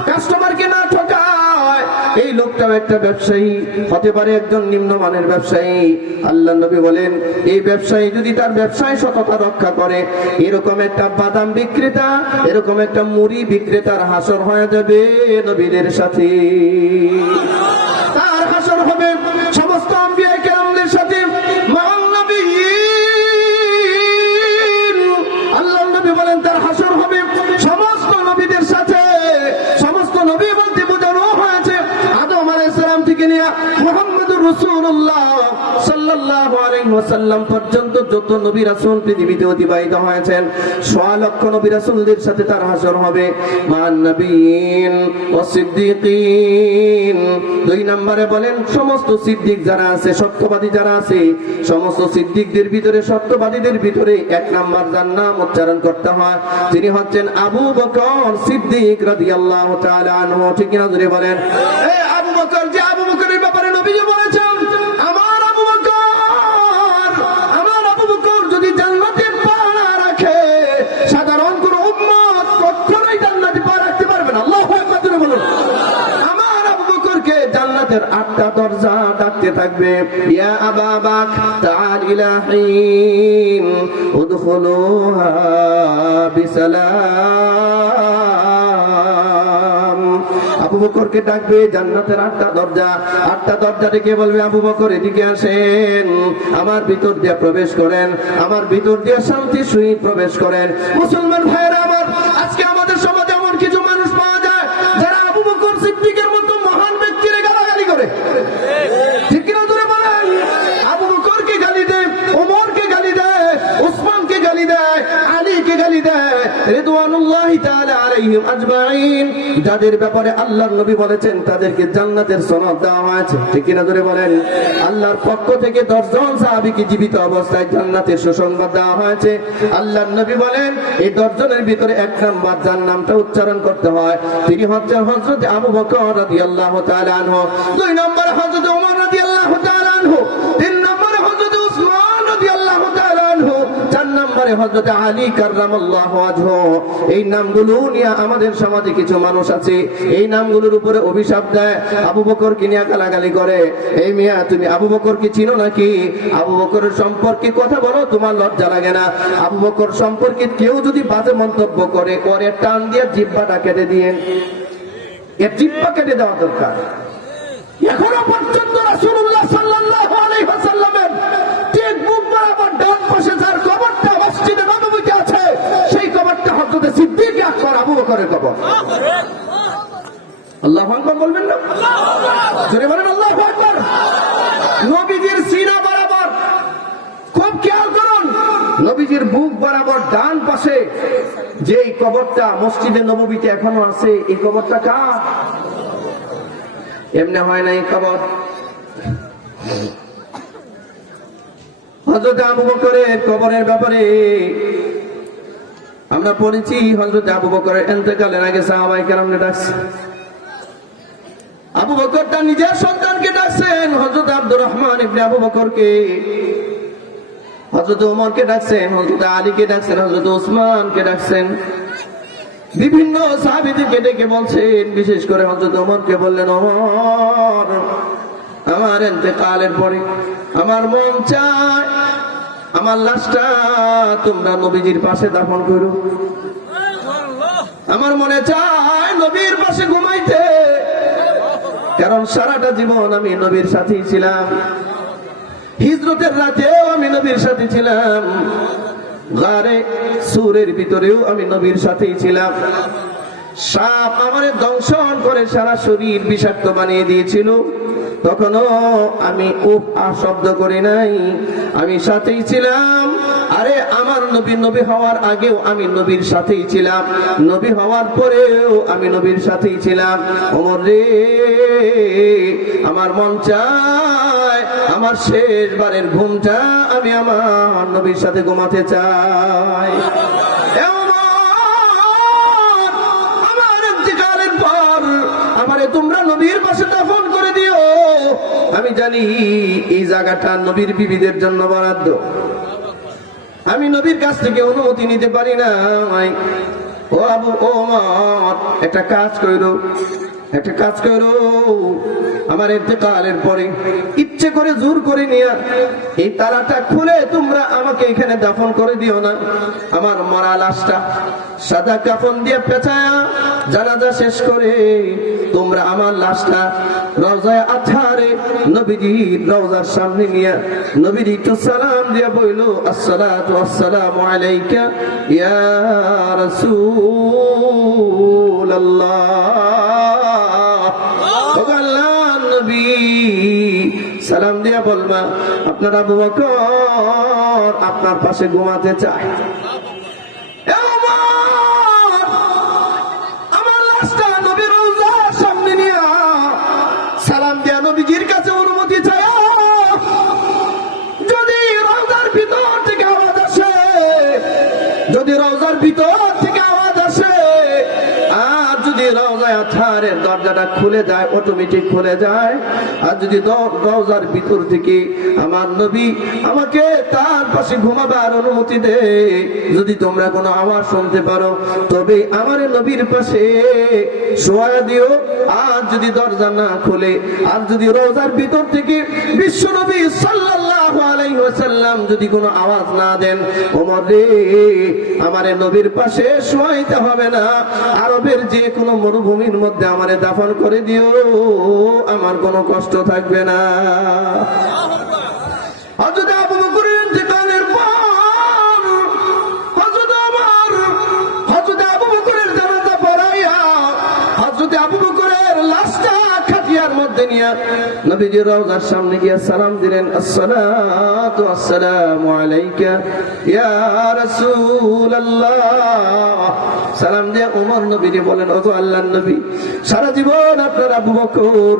কাস্টমারকে না ঠকায়, এই লোকটা লোকটাও একটা ব্যবসায়ী, হতে পারে একজন নিম্নমানের ব্যবসায়ী। আল্লাহ নবী বলেন এই ব্যবসায়ী যদি তার ব্যবসায় সততা রক্ষা করে, এরকম একটা বাদাম বিক্রেতা, এরকম একটা মুড়ি বিক্রেতার হাসর হয়ে যাবে নবীদের সাথে। তার হাসর হবে সমস্ত আম্বিয়া কেরামদের সাথে। মহান নবী আল্লাহ নবী বলেন তার হাসর হবে সমস্ত নবীদের সাথে। সমস্ত নবী বলতে বোঝানো হয়েছে আদম আলাইহিস সালাম থেকে নিয়ে মুহাম্মদুর রাসূলুল্লাহ সাল্লাল্লাহু আলাইহি ওয়াসাল্লাম পর্যন্ত যত নবী রাসূল পৃথিবীতে অতিবাহিত হয়েছেন, 100 লক্ষ নবী রাসূলদের সাথে তার হাসর হবে। মান নবীন ওয়া সিদ্দিকিন। 2 নম্বরে বলেন সমস্ত সিদ্দিক যারা আছে, সত্যবাদী যারা আছে, সমস্ত সিদ্দিকদের ভিতরে, সত্যবাদীদের ভিতরে 1 নম্বর যার নাম উচ্চারণ করতে হয় তিনি হচ্ছেন আবু বকর সিদ্দিক রাদিয়াল্লাহু তাআলা আনহু। ঠিক কিনা জোরে বলেন। এই আবু বকর, যে আবু বকরের ব্যাপারে নবীজি বলেছেন আমার আবু বকর যদি জান্নাতে পা না রাখে, সাধারণ কোন উম্মত কখনোই জান্নাতে পা রাখতে পারবে না। আল্লাহু আকবার জোরে বলুন। আমার আবু বকরকে জান্নাতের 8টা দরজা ডাকতে থাকবে, ইয়া আবা বকর তাআল ইলাহিন উদখুলুহা বিসালাম। আবু বকরকে ডাকবে জান্নাতের 8টা দরজা। 8টা দরজা ডেকে বলবে আবু বকর এদিকে আসেন, আমার ভিতর দিয়ে প্রবেশ করেন, আমার ভিতর দিয়ে শান্তি সহিত প্রবেশ করেন। মুসলমান ভাইরা আমার, আজকে আমাদের সমাজে এমন কিছু মানুষ পাওয়া যায় যারা আবু বকর সিদ্দিকের মতো মহান ব্যক্তির গালাগালি করে। ঠিক কিনা জোরে বলেন। আবু বকরকে গালি দেয়, ওমরকে গালি দেয়, উসমানকে গালি দেয়, আলীকে গালি দেয়, রিদওয়ানুল্লাহি তাআলা আলাইহিম আজমাইন। যাদের ব্যাপারে আল্লাহর নবী বলেছেন তাদেরকে জান্নাতের সনদ দেওয়া হয়েছে। ঠিক কিনা জোরে বলেন। আল্লাহর পক্ষ থেকে 10 জন সাহাবীকে জীবিত অবস্থায় জান্নাতের সুসংবাদ দেওয়া হয়েছে। আল্লাহর নবী বলেন এই 10 জনের ভিতরে 1 নম্বর যার নামটা উচ্চারণ করতে হয় তিনি হচ্ছেন হযরত আবু বকর রাদিয়াল্লাহু তাআলা আনহু। 2 নম্বর হযরত ওমর রাদিয়াল্লাহু তাআলা আনহু। 3 নম্বরে হযরত উসমান রাদিয়াল্লাহু তাআলা আনহু। 4 নম্বরে হযরত আলী কাররামাল্লাহু ওয়াজহু। এই নামগুলো নিয়ে আমাদের সমাজে কিছু মানুষ আছে, এই নামগুলোর উপরে অভিশাপ দেয়, আবু বকরকে নিয়ে গালাগালি করে। এই মিয়া তুমি আবু বকরকে চিনো নাকি? আবু বকরের সম্পর্কে কথা বলো, তোমার লজ্জা লাগে না? আবু বকর সম্পর্কে কেউ যদি বাজে মন্তব্য করে, ওরে টান দিয়ে জিহ্বাটা কেটে দিয়েন। এর জিহ্বা কেটে দেওয়া দরকার। এখনো পর্যন্ত রাসূলুল্লাহ সাল্লাল্লাহু আলাইহি ওয়াসাল্লামের ঠিক বুক বরাবর ডান পাশে যার কবরটা মসজিদে নববীতে আছে, সেই কবরটা হযরত সিদ্দিক আকবর আবু বকরের কবর। আল্লাহু আকবার বলবেন না? জোরে বলেন আল্লাহু আকবার। নবীজির সিনা বরাবর খুব খেয়াল করুন, নবীজির বুক বরাবর ডান পাশে যেই কবরটা মসজিদে নববীতে এখনো আছে, এই কবরটা কার? এমনি হয় না এই কবর। হযরত আবু বকরের কবরের ব্যাপারে আমরা পড়েছি, হযরত আবু বকরের ইন্তেকালের আগে সাহাবায়ে কেরামকে ডাকছে। আবু বকর তার নিজের সন্তানকে ডাকছেন, হযরত আব্দুর রহমান ইবনে আবু বকরকে। হযরত ওমরকে ডাকছেন, হযরত আলীকে ডাকছেন, হযরত উসমানকে ডাকছেন। বিভিন্ন সাহাবীদেরকে ডেকে বলছেন, বিশেষ করে হযরত ওমরকে বললেন, ওমর আমার ইন্তেকালের পরে আমার মন চায় আমার লাশটা তোমরা নবীজির পাশে দাফন করো। আমার মনে চায় নবীর পাশে ঘুমাইতে, কারণ সারাটা জীবন আমি নবীর সাথেই ছিলাম। হিজরতের রাতেও আমি নবীর সাথে ছিলাম, গারে সুরের ভিতরেও আমি নবীর সাথেই ছিলাম। সাপ আমারে দংশন করে সারা শরীর বিষাক্ত বানিয়ে দিয়েছিল, তখনও আমি উফ আহ শব্দ করি নাই, আমি সাথেই ছিলাম। আরে আমার নবী হওয়ার আগেও আমি নবীর সাথেই ছিলাম, নবী হওয়ার পরেও আমি নবীর সাথেই ছিলাম। ওমর রে, আমার মন চায় আমার শেষবারের ঘুমটা আমি আমার নবীর সাথে ঘুমাতে চাই। আমার ইন্তেকালের পর আমারে তোমরা নবীর পাশে দাফন করে দিও। আমি জানি এই জায়গাটা নবীর বিবিদের জন্য বরাদ্দ, আমি নবীর কাছ থেকে অনুমতি নিতে পারি না। ও আবু ওমর, একটা কাজ করো, একটা কাজ করো, আমার ইন্তেকালের পরে ইচ্ছে করে জোর করে নিয়ে এই তালাটা খুলে তোমরা আমাকে এখানে দাফন করে দিও না। আমার মরা লাশটা সাদা কাফন দিয়ে পেঁচায়া জানাজা শেষ করে তোমরা আমার লাশটা রওজায়ে আতহারে নবীজির রওজার সামনে নিয়ে নবীজি একটু সালাম দিয়ে বলল, আসসালাতু আসসালামু আলাইকা ইয়া রাসূলুল্লাহ। আল্লাহর নবী সালাম দিয়া বলবা, আপনার আবু বকর আপনার পাশে ঘুমাতে চায়। আমার লাশটা নবীর রওজার সামনে নিয়ে সালাম দিয়া নবীজির কাছে অনুমতি চায়। যদি রওজার ভিতর থেকে আওয়াজ আসে, যদি রওজার ভিতর থেকে আওয়াজ আসে, আর যদি রওজায়ে আতহারের দরজাটা খুলে যায়, অটোমেটিক খুলে যায়, আর যদি রওজার ভিতর থেকে আমার নবী আমাকে তার পাশে ঘুমাবার অনুমতি দেয়, যদি তোমরা কোনো আওয়াজ শুনতে পারো তবে আমার নবীর পাশে শোয়া দিও। আর যদি দরজা না খুলে, আর যদি রওজার ভিতর থেকে বিশ্ব নবী সাল্লাল্লাহু আলাইহি ওয়াসাল্লাম যদি কোনো আওয়াজ না দেন, ওমর রে আমার নবীর পাশে শোয়াইতে হবে না, আরবের যে কোনো মরুভূমির মধ্যে আমারে দাফন করে দিও, আমার কোনো কষ্ট থাকবে না। হযরত আবু বকরের ইন্তেকালের পর হযরত আবু বকরের জানাজা পড়াইয়া হযরত আবু বকরের লাশটা খাটিয়ার মধ্যে নিয়ে নবীজির রওজার সামনে গিয়ে সালাম দিলেন, আসসালাতু আসসালামু আলাইকা ইয়া রাসূলুল্লাহ। সালাম দিয়ে ওমর নবীজি বলেন, ওগো আল্লাহর নবী, সারা জীবন আপনার আবু বকর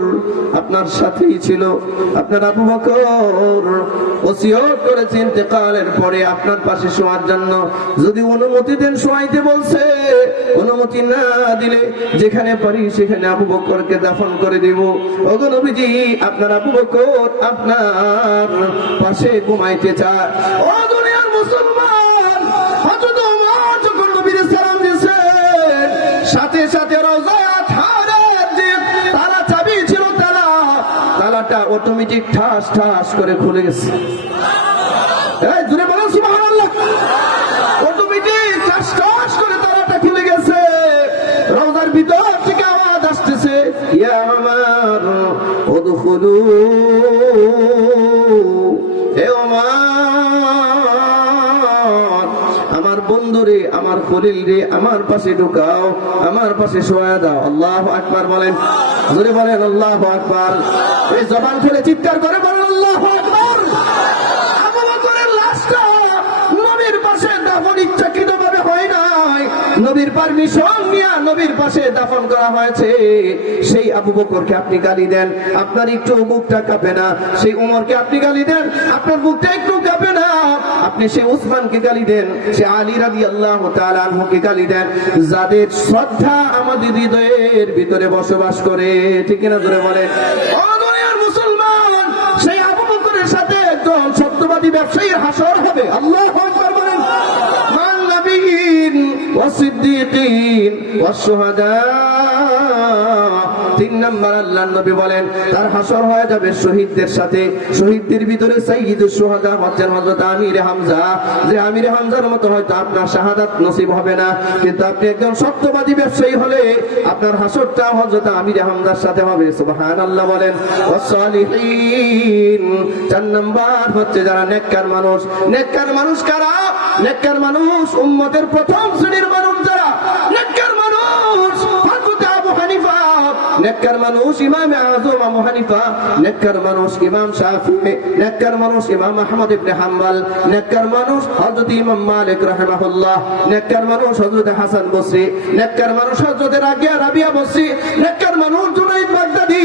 আপনার সাথেই ছিল। আপনার আবু বকর ওসিয়ত করেছে ইন্তেকালের পরে আপনার পাশে শোয়ার জন্য। যদি অনুমতি দেন শোয়াইতে বলছে, অনুমতি না দিলে যেখানে পারি সেখানে আবু বকরকে দাফন করে দেব। ওগো নবীজি, আপনার আবু বকর আপনার পাশে ঘুমাইতে চায়। ও দুনিয়ার মুসলমান, হযরত ওমর যখন নবীর সালাম দিয়েছেন, সাথে সাথে রওজায়ে আতহারের যে তালা চাবি ছিল, তালাটা অটোমেটিক ঠাস ঠাস করে খুলে গেছে। এই জোরে বলেন সুবহানাল্লাহ। অটোমেটিক ঠাস ঠাস করে তালাটা খুলে গেছে। রওজার ভিতর থেকে আওয়াজ আসতেছে, ইয়া উমর উদখুলু, হে উমর আমার বন্ধুরে, আমার খলিল রে আমার পাশে ঢুকাও, আমার পাশে শোয়া দাও। আল্লাহু আকবার বলেন, জোরে বলেন আল্লাহু আকবার। এই জবান খুলে চিৎকার করে বলেন আল্লাহু আকবার। আবু বকরের লাশটা নবীর পাশে দাফন ইচ্ছাকৃতভাবে হয় নাই, নবীর পারমিশন নিয়ে নবীর পাশে দাফন করা হয়েছে। সেই আবু বকরকে আপনি গালি দেন, আপনার একটু বুকটা কাঁপে না? সেই উমরকে আপনি গালি দেন, আপনার বুকটা একটু কাঁপে না? আপনি সেই উসমানকে গালি দেন, সে আলী রাদিয়াল্লাহু তাআলা আনহুকে গালি দেন, যাদের শ্রদ্ধা আমাদের হৃদয়ের ভিতরে বসবাস করে। ঠিক না? জোরে বলেন। ও দুনিয়ার মুসলমান, সেই আবু বকরের সাথে একজন সত্যবাদী ব্যবসায়ীর হাসর হবে। আল্লাহু আকবার বলেন। মান নবিয়্যিন ওয়াস সিদ্দীকিন ওয়াস শুহাদা। 3 নাম্বার আল্লাহর নবী বলেন তার হাসর হয়ে যাবে শহীদদের সাথে। শহীদদের ভিতরে সাইয়্যিদুশ শুহাদা হচ্ছেন হযরত আমির হামজা। যে আমির হামজার মতো হয়তো আপনার শাহাদাত নসিব হবে না, কিন্তু আপনি একজন সত্যবাদী ব্যবসায়ী হলে আপনার হাসরটা হযরত আমির হামজার সাথে হবে। সুবহানাল্লাহ বলেন। ওয়াস সালিহিন। 4 নাম্বার হচ্ছে যারা নেককার মানুষ। নেককার মানুষ কারা? নেককার মানুষ উম্মতের প্রথম শ্রেণীর মানুষ যারা। নেককার মানুষ হযরত আবু হানিফা, নেককার মানুষ ইমাম আযম আবু হানিফা, নেককার মানুষ ইমাম শাফিঈ, নেককার মানুষ ইমাম আহমদ ইবনে হাম্বল, নেককার মানুষ হযরত ইমাম মালিক রাহিমাহুল্লাহ, নেককার মানুষ হযরত হাসান বসরি, নেককার মানুষ হযরত রাবিয়া বসরি, নেককার মানুষ জুনাইদ বাগদাদি,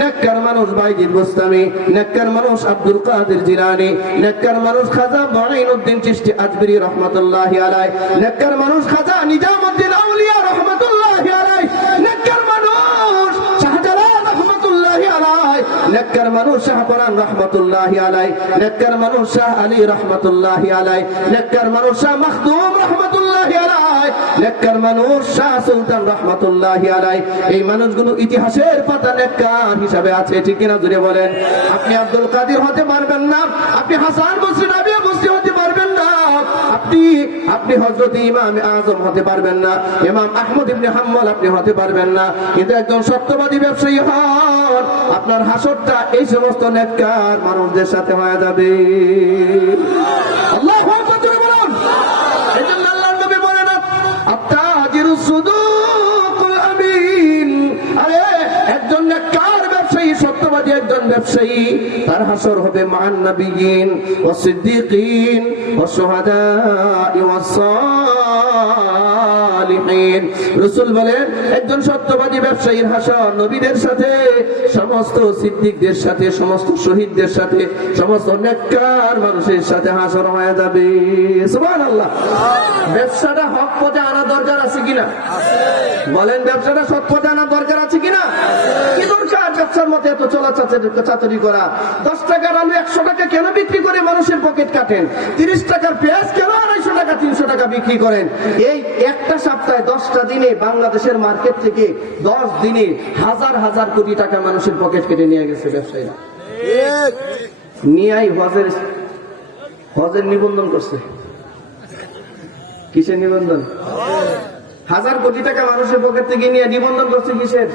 নেককার মানুষ বাইজিদ বুস্তামি, নেককার মানুষ আব্দুল কাদের জিলানী, নেককার মানুষ খাজা মুঈনুদ্দিন চিশতি আজমিরি রাহমাতুল্লাহি আলাইহি, নেককার মানুষ খাজা নিজামউদ্দিন আউলিয়া রাহমাতুল্লাহি আলাইহি, নেককার মানুষ শাহজালাল রাহমাতুল্লাহি আলাইহি, নেককার মানুষ শাহপরান রাহমাতুল্লাহি আলাইহি, নেককার মানুষ শাহ আলী রাহমাতুল্লাহি আলাইহি, নেককার মানুষ শাহ মাখদুম রাহমাতুল্লাহি আলাইহি, ভাই, নেককার মানুষ শাহ সুলতান রাহমাতুল্লাহি আলাইহি, এই মানুষগুলো ইতিহাসের পাতা নেককার হিসাবে আছে, ঠিক কিনা জুড়ে বলেন। আপনি আব্দুল কাদের হতে পারবেন না, আপনি হাসান বসরি রাবিয়া বসরি হতে পারবেন না, আপনি হযরত ইমাম আযম হতে পারবেন না, ইমাম আহমদ ইবনে হাম্বল আপনি হতে পারবেন না, কিন্তু একজন সত্যবাদী ব্যবসায়ী হন, আপনার হাসরটা এই সমস্ত নেককার মানুষদের সাথে হয়ে যাবে। আল্লাহু আকবার বলুন। এজন্য আল্লাহর নবী বলেন, আত-তাজিরুস সুদুকুল আমিন। আরে একজন নেককার ব্যবসায়ী, সত্যবাদী একজন ব্যবসায়ী, তার হাসর হবে মান নবিয়িন ওয়াস সিদ্দিকিন ওয়াস শুহাদা'i ওয়াস সালিহিন। রাসূল বলেন একজন সত্যবাদী ব্যবসায়ীর হাসর নবীদের সাথে, সমস্ত সিদ্দিকদের সাথে, সমস্ত শহীদদের সাথে, সমস্ত নেককার মানুষের সাথে হাসর হয়ে যাবে। সুবহানাল্লাহ। ব্যবসাটা হক পথে আনা দরকার আছে কিনা? বলেন, ব্যবসাটা সৎ পথে আনা দরকার আছে কিনা? কি দরকার ব্যবসার মধ্যে এত চাতুরি করা? 10 টাকার আলু 100 টাকা কেন বিক্রি করে মানুষের পকেট কাটেন? 30 টাকার পেঁয়াজ কেন 250 টাকা 300 টাকা বিক্রি করেন? এই একটা সপ্তাহে 10টা দিনে বাংলাদেশের মার্কেট থেকে 10 দিনে হাজার হাজার কোটি টাকা মানুষের পকেট কেটে নিয়ে গেছে ব্যবসায়ীরা। নিয়াই হজের নিবন্ধন করছে। কিসের নিবন্ধন? হাজার কোটি টাকা মানুষের পকেট থেকে নিয়ে নিবন্ধন করছে কিসের?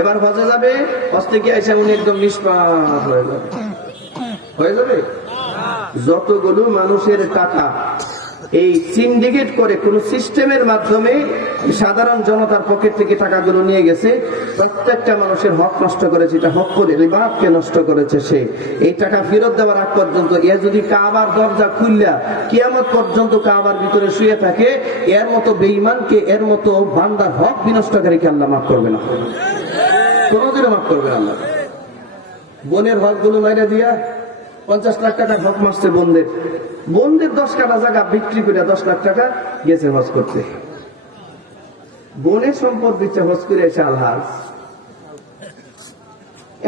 এবার হজে যাবে, হজ থেকে এসে উনি একদম নিষ্পাপ হয়ে যাবে। যতগুলো মানুষের টাকা এই সিন্ডিকেট করে কোন সিস্টেমের মাধ্যমে সাধারণ জনতার পকেট থেকে টাকাগুলো নিয়ে গেছে, প্রত্যেকটা মানুষের হক নষ্ট করেছে, এটা হক করে রিবাবকে নষ্ট করেছে সে। এই টাকা ফেরত দেওয়ার আগ পর্যন্ত এ যদি কাবার দরজা খুললা কিয়ামত পর্যন্ত কাবার ভিতরে শুয়ে থাকে, এর মতো বেঈমানকে, এর মতো বান্দার হক বিনষ্টকারীকে আল্লাহ মাফ করবে না, কোনোদিনও মাফ করবে না আল্লাহ। বোনের হক গুলো মাইরা দিয়া 50 লাখ টাকা হক মারছে বোনদের 10 কাঠা জায়গা বিক্রি করে 10 লাখ টাকা গেছে হজ করতে। বোনের সম্পদ দিচ্ছে হজ করে এসে আলহাজ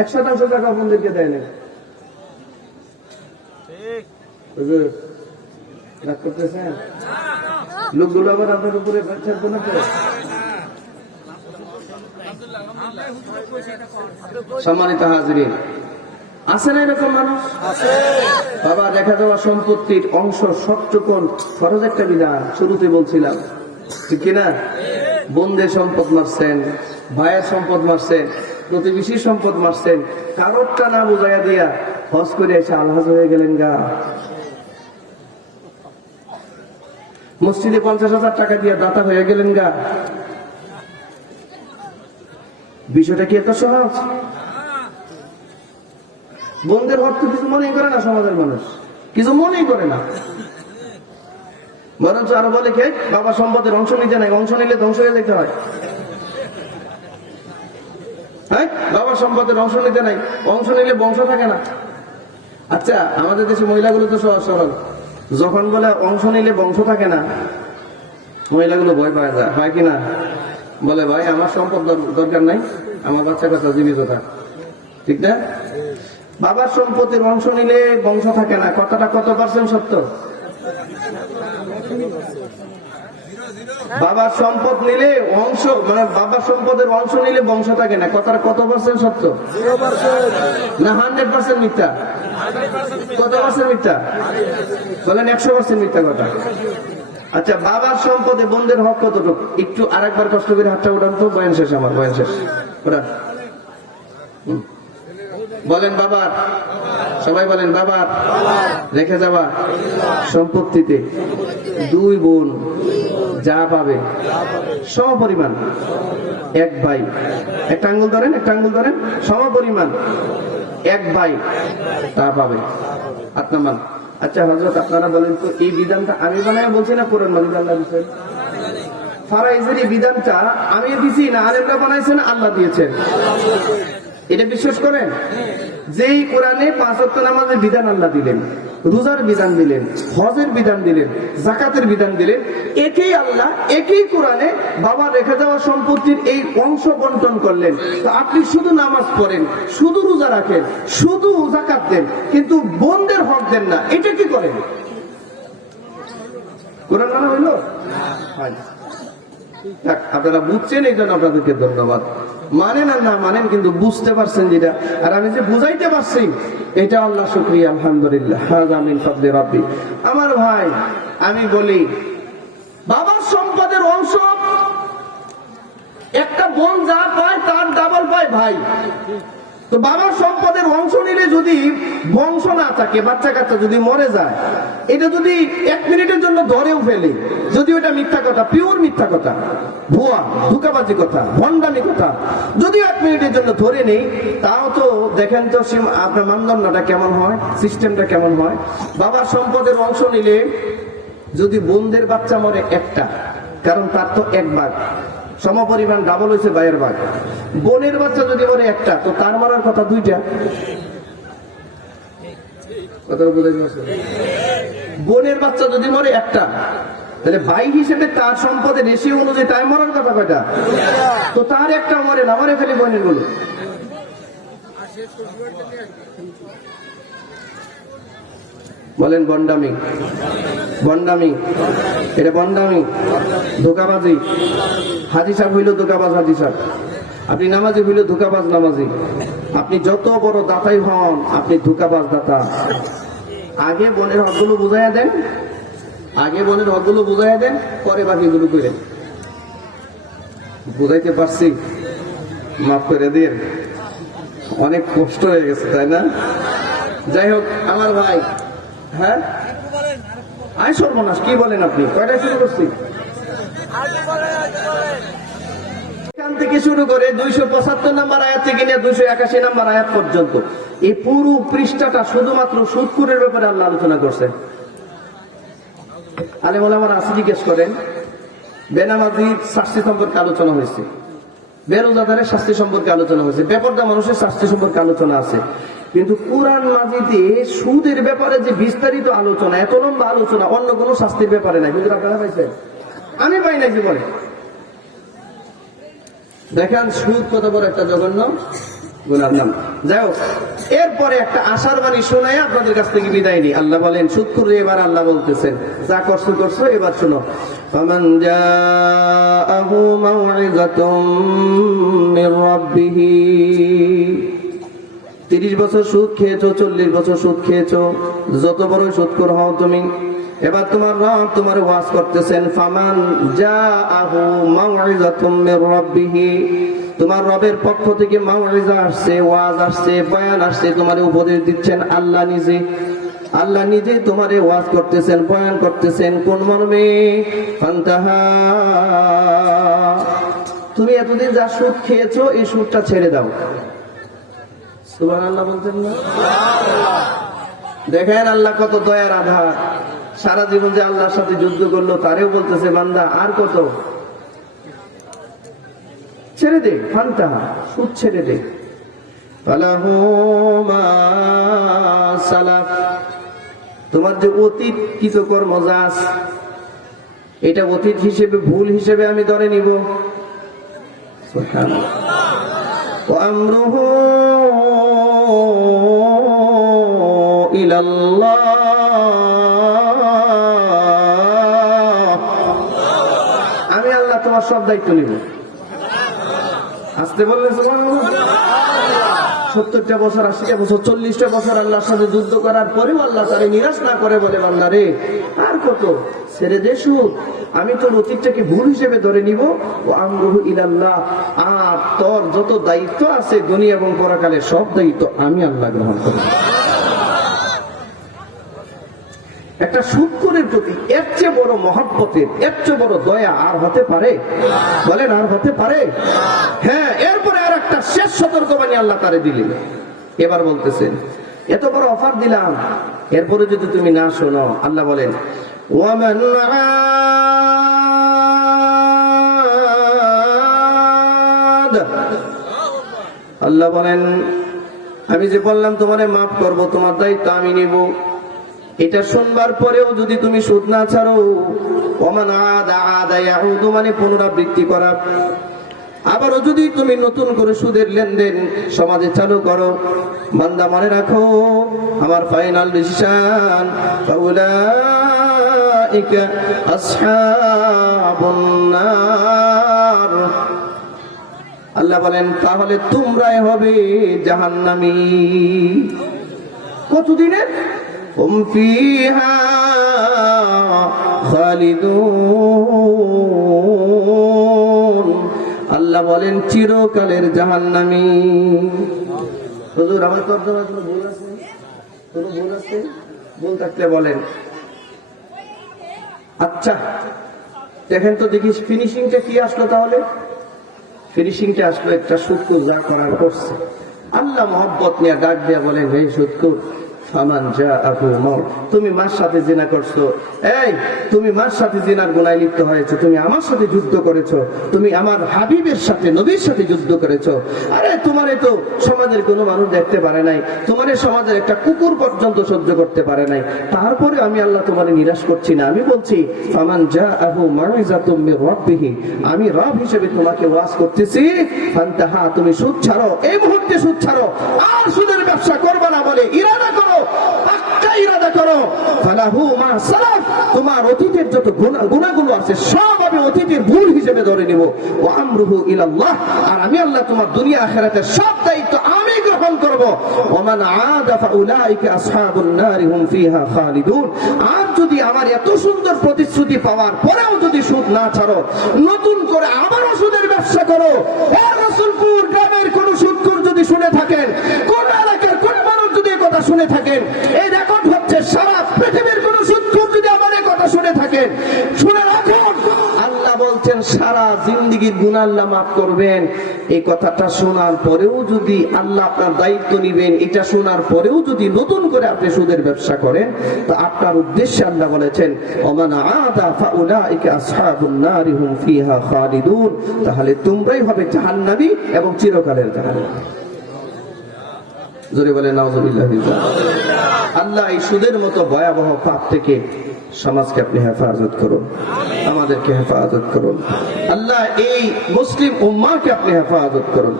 100% টাকা বোনদেরকে দেয় না। রাগ করতেছেন? লোকগুলো আবার আপনার উপরে ছাড়বো না। সম্মানিত হাজরিন, আছে না এরকম মানুষ? বাবা, দেখা যাওয়া সম্পত্তির অংশ সবটুকুন ফরজ একটা বিধান, শুরুতে বলছিলাম, ঠিক কিনা? বোনদের সম্পদ মারছেন, ভাইয়ের সম্পদ মারছেন, প্রতিবেশীর সম্পদ মারছেন, কারোরটা না বুঝাইয়া দিয়া হজ করে এসে আলহাজ হয়ে গেলেন গা। মসজিদে 50,000 টাকা দিয়ে দাতা হয়ে গেলেন গা। বিষয়টা কি এত সহজ? বোনদের হক তো কিছু মনেই করে না সমাজের মানুষ, কিছু মনেই করে না, বরঞ্চ আরো বলে কে বাবা সম্পদের অংশ নিতে নাই, অংশ নিলে ধ্বংস হয়ে যেতে হয়। হ্যাঁ, বাবা সম্পদের অংশ নিতে নাই, অংশ নিলে বংশ থাকে না। আচ্ছা, আমাদের দেশে মহিলাগুলো তো সহজ সরল, যখন বলে অংশ নিলে বংশ থাকে না, মহিলাগুলো ভয় পায় যায়, হয় কিনা? বলে ভাই আমার সম্পদ দরকার নাই, আমার বাচ্চা কাচ্চা জীবিত থাক, ঠিক না? বাবার সম্পত্তির অংশ নিলে বংশ থাকে না, কথাটা কত % সত্য? বাবার সম্পদ নিলে অংশ, মানে বাবার সম্পদের অংশ নিলে বংশ থাকে না, কথাটা কত % সত্য? না 100% মিথ্যা? কত % মিথ্যা বলেন? 100% মিথ্যা কথা। আচ্ছা, বাবার সম্পদে বোনদের হক কতটুকু? একটু আরেকবার কষ্ট করে হাতটা উঠান তো, বয়ান শেষ, আমার বয়ান শেষ। ওঠান, বলেন বাবার, সবাই বলেন বাবার রেখে যাওয়া সম্পত্তিতে 2 বোন যা পাবে সমপরিমাণ, 1 ভাই, একটা আঙ্গুল ধরেন, একটা আঙ্গুল ধরেন, সমপরিমাণ 1 ভাই তা পাবে। আপনার আচ্ছা হযরত, আপনারা বলেন তো এই বিধানটা আমি বানায় বলছি না কোরআন মাজিদ আল্লাহ দিয়েছেন? ফারাইজের এই বিধানটা আমি দিছি না আলেমরা বানাইছেন, আল্লাহ দিয়েছেন। এটা বিশ্বাস করেন? যেই কোরআনে 5 ওয়াক্ত নামাজের বিধান আল্লাহ দিলেন, রোজার বিধান দিলেন, হজের বিধান দিলেন, যাকাতের বিধান দিলেন, একই আল্লাহ একই কোরআনে বাবা রেখে যাওয়া সম্পত্তির এই অংশ বন্টন করলেন। তো আপনি শুধু নামাজ পড়েন, শুধু রোজা রাখেন, শুধু যাকাত দেন, কিন্তু বোনদের হক দেন না, এটা কি করেন? কোরআন মানা হইল? আপনারা বুঝছেন, এই জন্য আপনাদেরকে ধন্যবাদ। মানেন আর না মানেন, কিন্তু বুঝতে পারছেন যেটা, আর আমি যে বুঝাইতে পারছি এটা আল্লাহ শুকরিয়া, আলহামদুলিল্লাহ। হাযা মিন ফাদলি রাব্বি। আমার ভাই, আমি বলি, বাবার সম্পদের অংশ একটা বোন যা পায় তার ডাবল পায় ভাই। তো বাবার সম্পদের অংশ নিলে যদি বংশ না থাকে, বাচ্চা কাচ্চা যদি মরে যায়, এটা যদি 1 মিনিটের জন্য ধরেও ফেলে, যদি ওটা মিথ্যা কথা, পিওর মিথ্যা কথা, ভুয়া ধোঁকাবাজি কথা, ভণ্ডামি কথা, যদিও 1 মিনিটের জন্য ধরে নেই, তাও তো দেখেন তো আপনার মানদণ্ডটা কেমন হয়, সিস্টেমটা কেমন হয়। বাবার সম্পদের অংশ নিলে যদি বোনদের বাচ্চা মরে একটা, কারণ তার তো 1 ভাগ, সমপরিমাণ ডাবল হয়েছে ভাইয়ের ভাগ। বোনের বাচ্চা যদি মরে একটা, তো তার মরার কথা 2টা। বোনের বাচ্চা যদি মরে একটা, তাহলে ভাই হিসেবে তার সম্পদের রেশিও অনুযায়ী তাই মরার কথা কয়টা? তো তার একটা মরে না, মরে ফেলে বোনের গুলো। বলেন বন্ডামি, বন্ডামি, এটা বন্ডামি, ধোকাবাজি। হাজি সাহেব হইল ধোকাবাজ হাজি সাহেব, আপনি নামাজি হইল ধোকাবাজ নামাজি, আপনি যত বড় দাতাই হন, আপনি ধোকাবাজ দাতা। আগে বোনের হকগুলো বুঝাইয়া দেন, আগে বোনের হকগুলো বুঝাইয়া দেন, পরে বাকিগুলো করেন। বুঝাইতে পারছি? মাফ করে দিন, অনেক কষ্ট হয়ে গেছে, তাই না? যাই হোক আমার ভাই, হ্যাঁ আয় সর্বনাশ, কি বলেন আপনি? কয়টায় শুরু করছি? এখান থেকে শুরু করে 275 নম্বর আয়াত থেকে নিয়ে 281 নম্বর আয়াত পর্যন্ত এই পুরো পৃষ্ঠাটা শুধুমাত্র সুদখোরের ব্যাপারে আল্লাহ আলোচনা করছে। আলেম ওলামারা আসি জিজ্ঞেস করেন, বেনামাজির শাস্তি সম্পর্কে আলোচনা হয়েছে, বেরোজাদারের শাস্তি সম্পর্কে আলোচনা হয়েছে, বেপরদা মানুষের শাস্তি সম্পর্কে আলোচনা আছে, কিন্তু কোরআন মাজিদে সুদের ব্যাপারে যে বিস্তারিত আলোচনা, এত লম্বা আলোচনা অন্য কোন শাস্তির ব্যাপারে নাই। কিন্তু আপনারা পাইছেন? আমি পাই নাই জীবনে। দেখেন সুদ কত বড় একটা জঘন্য গুনার নাম। যাই হোক, এরপরে একটা আশার বাণী শোনায় আপনাদের কাছ থেকে বিদায় নি। আল্লাহ বলেন সুদ করে, এবার আল্লাহ বলতেছেন যা করছো করছো, এবার শোনো। ফামান জাআহু মাউইযাতুম মির রাব্বিহি, 30 বছর সুদ খেয়েছো, 40 বছর সুদ খেয়েছো, যত বড় সুদখোর হও তুমি, এবার তোমার রব তোমার ওয়াজ করতেছেন। ফামান জাআহু মাউইযাতুম মির রাব্বিহি, তোমার রবের পক্ষ থেকে মাউইযা আসছে, ওয়াজ আসছে, বয়ান আসছে, তোমারে উপদেশ দিচ্ছেন আল্লাহ নিজে। আল্লাহ নিজে তোমারে ওয়াজ করতেছেন, বয়ান করতেছেন, কোন মর্মে? ফান্তাহা, তুমি এতদিন যা সুদ খেয়েছো এই সুদটা ছেড়ে দাও। সুবহানাল্লাহ বলতেন না? দেখেন আল্লাহ কত দয়ার আধার, সারা জীবন যে আল্লাহর সাথে যুদ্ধ করলো, তারেও বলতেছে বান্দা আর কত, ছেড়ে দে, ফান্তাহা, সুদ ছেড়ে দে। ফালাহু মা সালাফ, তোমার যে অতীত কৃতকর্ম যা আছে, এটা অতীত হিসেবে, ভুল হিসেবে আমি ধরে নিব। সুবহানাল্লাহ। ওয়া আমরুহু ইলাল্লাহ, আমি আল্লাহ তোমার সব দায়িত্ব নিব। আসতে বললেন 70টা বছর, 80টা বছর, 40টা বছর আল্লাহর সাথে যুদ্ধ করার পরেও আল্লাহ তারে নিরাশ না করে বলে বান্দা রে আর কত, ছেড়ে দে সুদ, আমি তোর অতীতটাকে ভুল হিসেবে ধরে নিব। ও আমরুহু ইলাল্লাহ, আর তোর যত দায়িত্ব আছে দুনিয়া এবং পরকালের সব দায়িত্ব আমি আল্লাহ গ্রহণ করব। একটা সুদখোরের প্রতি এর চেয়ে বড় মহব্বতের, এর চেয়ে বড় দয়া আর হতে পারে? বলেন আর হতে পারে? হ্যাঁ। এরপরে আর একটা শেষ সতর্কবাণী আল্লাহ তারে দিলেন। এবার বলতেছেন এত বড় অফার দিলাম, এরপরে যদি তুমি না শোনো, আল্লাহ বলেন ওয়ামান আদ, আল্লাহ বলেন আমি যে বললাম তোমারে মাফ করব, তোমার দায়িত্ব আমি নিব, এটা শুনবার পরেও যদি তুমি সুদ না ছাড়ো, ওমান আদা আদা ইয়াউদু, মানে পুনরাবৃত্তি করা, আবারও যদি তুমি নতুন করে সুদের লেনদেন সমাজে চালু করো, বান্দা মনে রাখো আমার ফাইনাল ডিসিশন ফাউলাইকা আসহাবুন নার। আল্লাহ বলেন তাহলে তোমরাই হবে জাহান্নামী। কতদিনের? হুম ফিহা খালিদুন। আল্লাহ বলেন চিরকালের জাহান্নামী। হুজুর আমার তর্জমা কোনো ভুল আছে? কোনো ভুল আছে? ভুল থাকলে বলেন। আচ্ছা দেখেন তো দেখি ফিনিশিংটা কি আসলো। তাহলে ফিনিশিংটা আসলো একটা শুকর যা করার করছে। আল্লাহ মহব্বত নিয়ে ডাক দিয়া বলেন, হে শুকর ফামান জাআহু মাউত, তুমি মার সাথে জিনা করছো, এই তুমি মার সাথে জিনার গুনায় লিপ্ত হয়েছো, তুমি আমার সাথে যুদ্ধ করেছো, তুমি আমার হাবিবের সাথে নবীর সাথে যুদ্ধ করেছো। আরে তোমারে তো সমাজের কোনো মানুষ দেখতে পারে নাই, তোমারে সমাজের একটা কুকুর পর্যন্ত সহ্য করতে পারে নাই, তারপরে আমি আল্লাহ তোমারে নিরাশ করছি না। আমি বলছি ফামান জাআহু মাউইযাতুম মির রাব্বিহি, আমি রব হিসেবে তোমাকে ওয়াজ করতেছি, ফান্তাহা, তুমি সুদ ছাড়ো, এই মুহূর্তে সুদ ছাড়ো, আর সুদের ব্যবসা করবে না বলে ইরাদা করো, পাক্কা ইরাদা করো। ফালাহু মা সালাফ, তোমার অতীতের যত গুনাহগুলো আছে সব আমি অতীতের ভুল হিসেবে ধরে নিব। ওয়া আমরুহু ইলাল্লাহ, আর আমি আল্লাহ তোমার দুনিয়া আখিরাতের সব দায়িত্ব আমি গ্রহণ করব। ওয়া মান আদা ফাউলাইকা আসহাবুন নার হুম ফিহা খালিদুন। আর যদি আমার এত সুন্দর প্রতিশ্রুতি পাওয়ার পরেও যদি সুদ না ছাড়ো, নতুন করে আবারও সুদের ব্যবসা করো, এই রসুলপুর গ্রামের কোন সুদখোর যদি শুনে থাকেন, কোন এলাকার কোন মানুষ যদি এই কথা শুনে থাকেন, এই রেকর্ড হচ্ছে, সারা পৃথিবীর কোন সুদখোর যদি আমার এই কথা শুনে থাকেন, শুনে রাখুন আল্লাহ বলছেন সারা জিন্দেগীর গুনাহ আল্লাহ মাফ করবেন। এই কথাটা শোনার পরেও যদি আল্লাহ আপনার দায়িত্ব নিবেন, এটা শোনার পরেও যদি নতুন করে আপনি সুদের ব্যবসা করেন, তো আপনার উদ্দেশ্যে আল্লাহ বলেছেন ওমান আদা ফাউলাইকা আসহাবুন নার হুম ফিহা খালিদুন, তাহলে তোমরাই হবে জাহান্নামী এবং চিরকালের জাহান্নামী। জোরে বলে নাউযুবিল্লাহ। আল্লাহ এই সুদের মতো ভয়াবহ পাপ থেকে সমাজকে আপনি হেফাজত করুন, আমাদেরকে হেফাজত করুন। আল্লাহ এই মুসলিম উম্মাহকে আপনি হেফাজত করুন।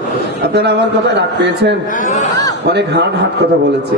আপনারা আমার কথা রাগ পেয়েছেন? অনেক হার্ড কথা বলেছে।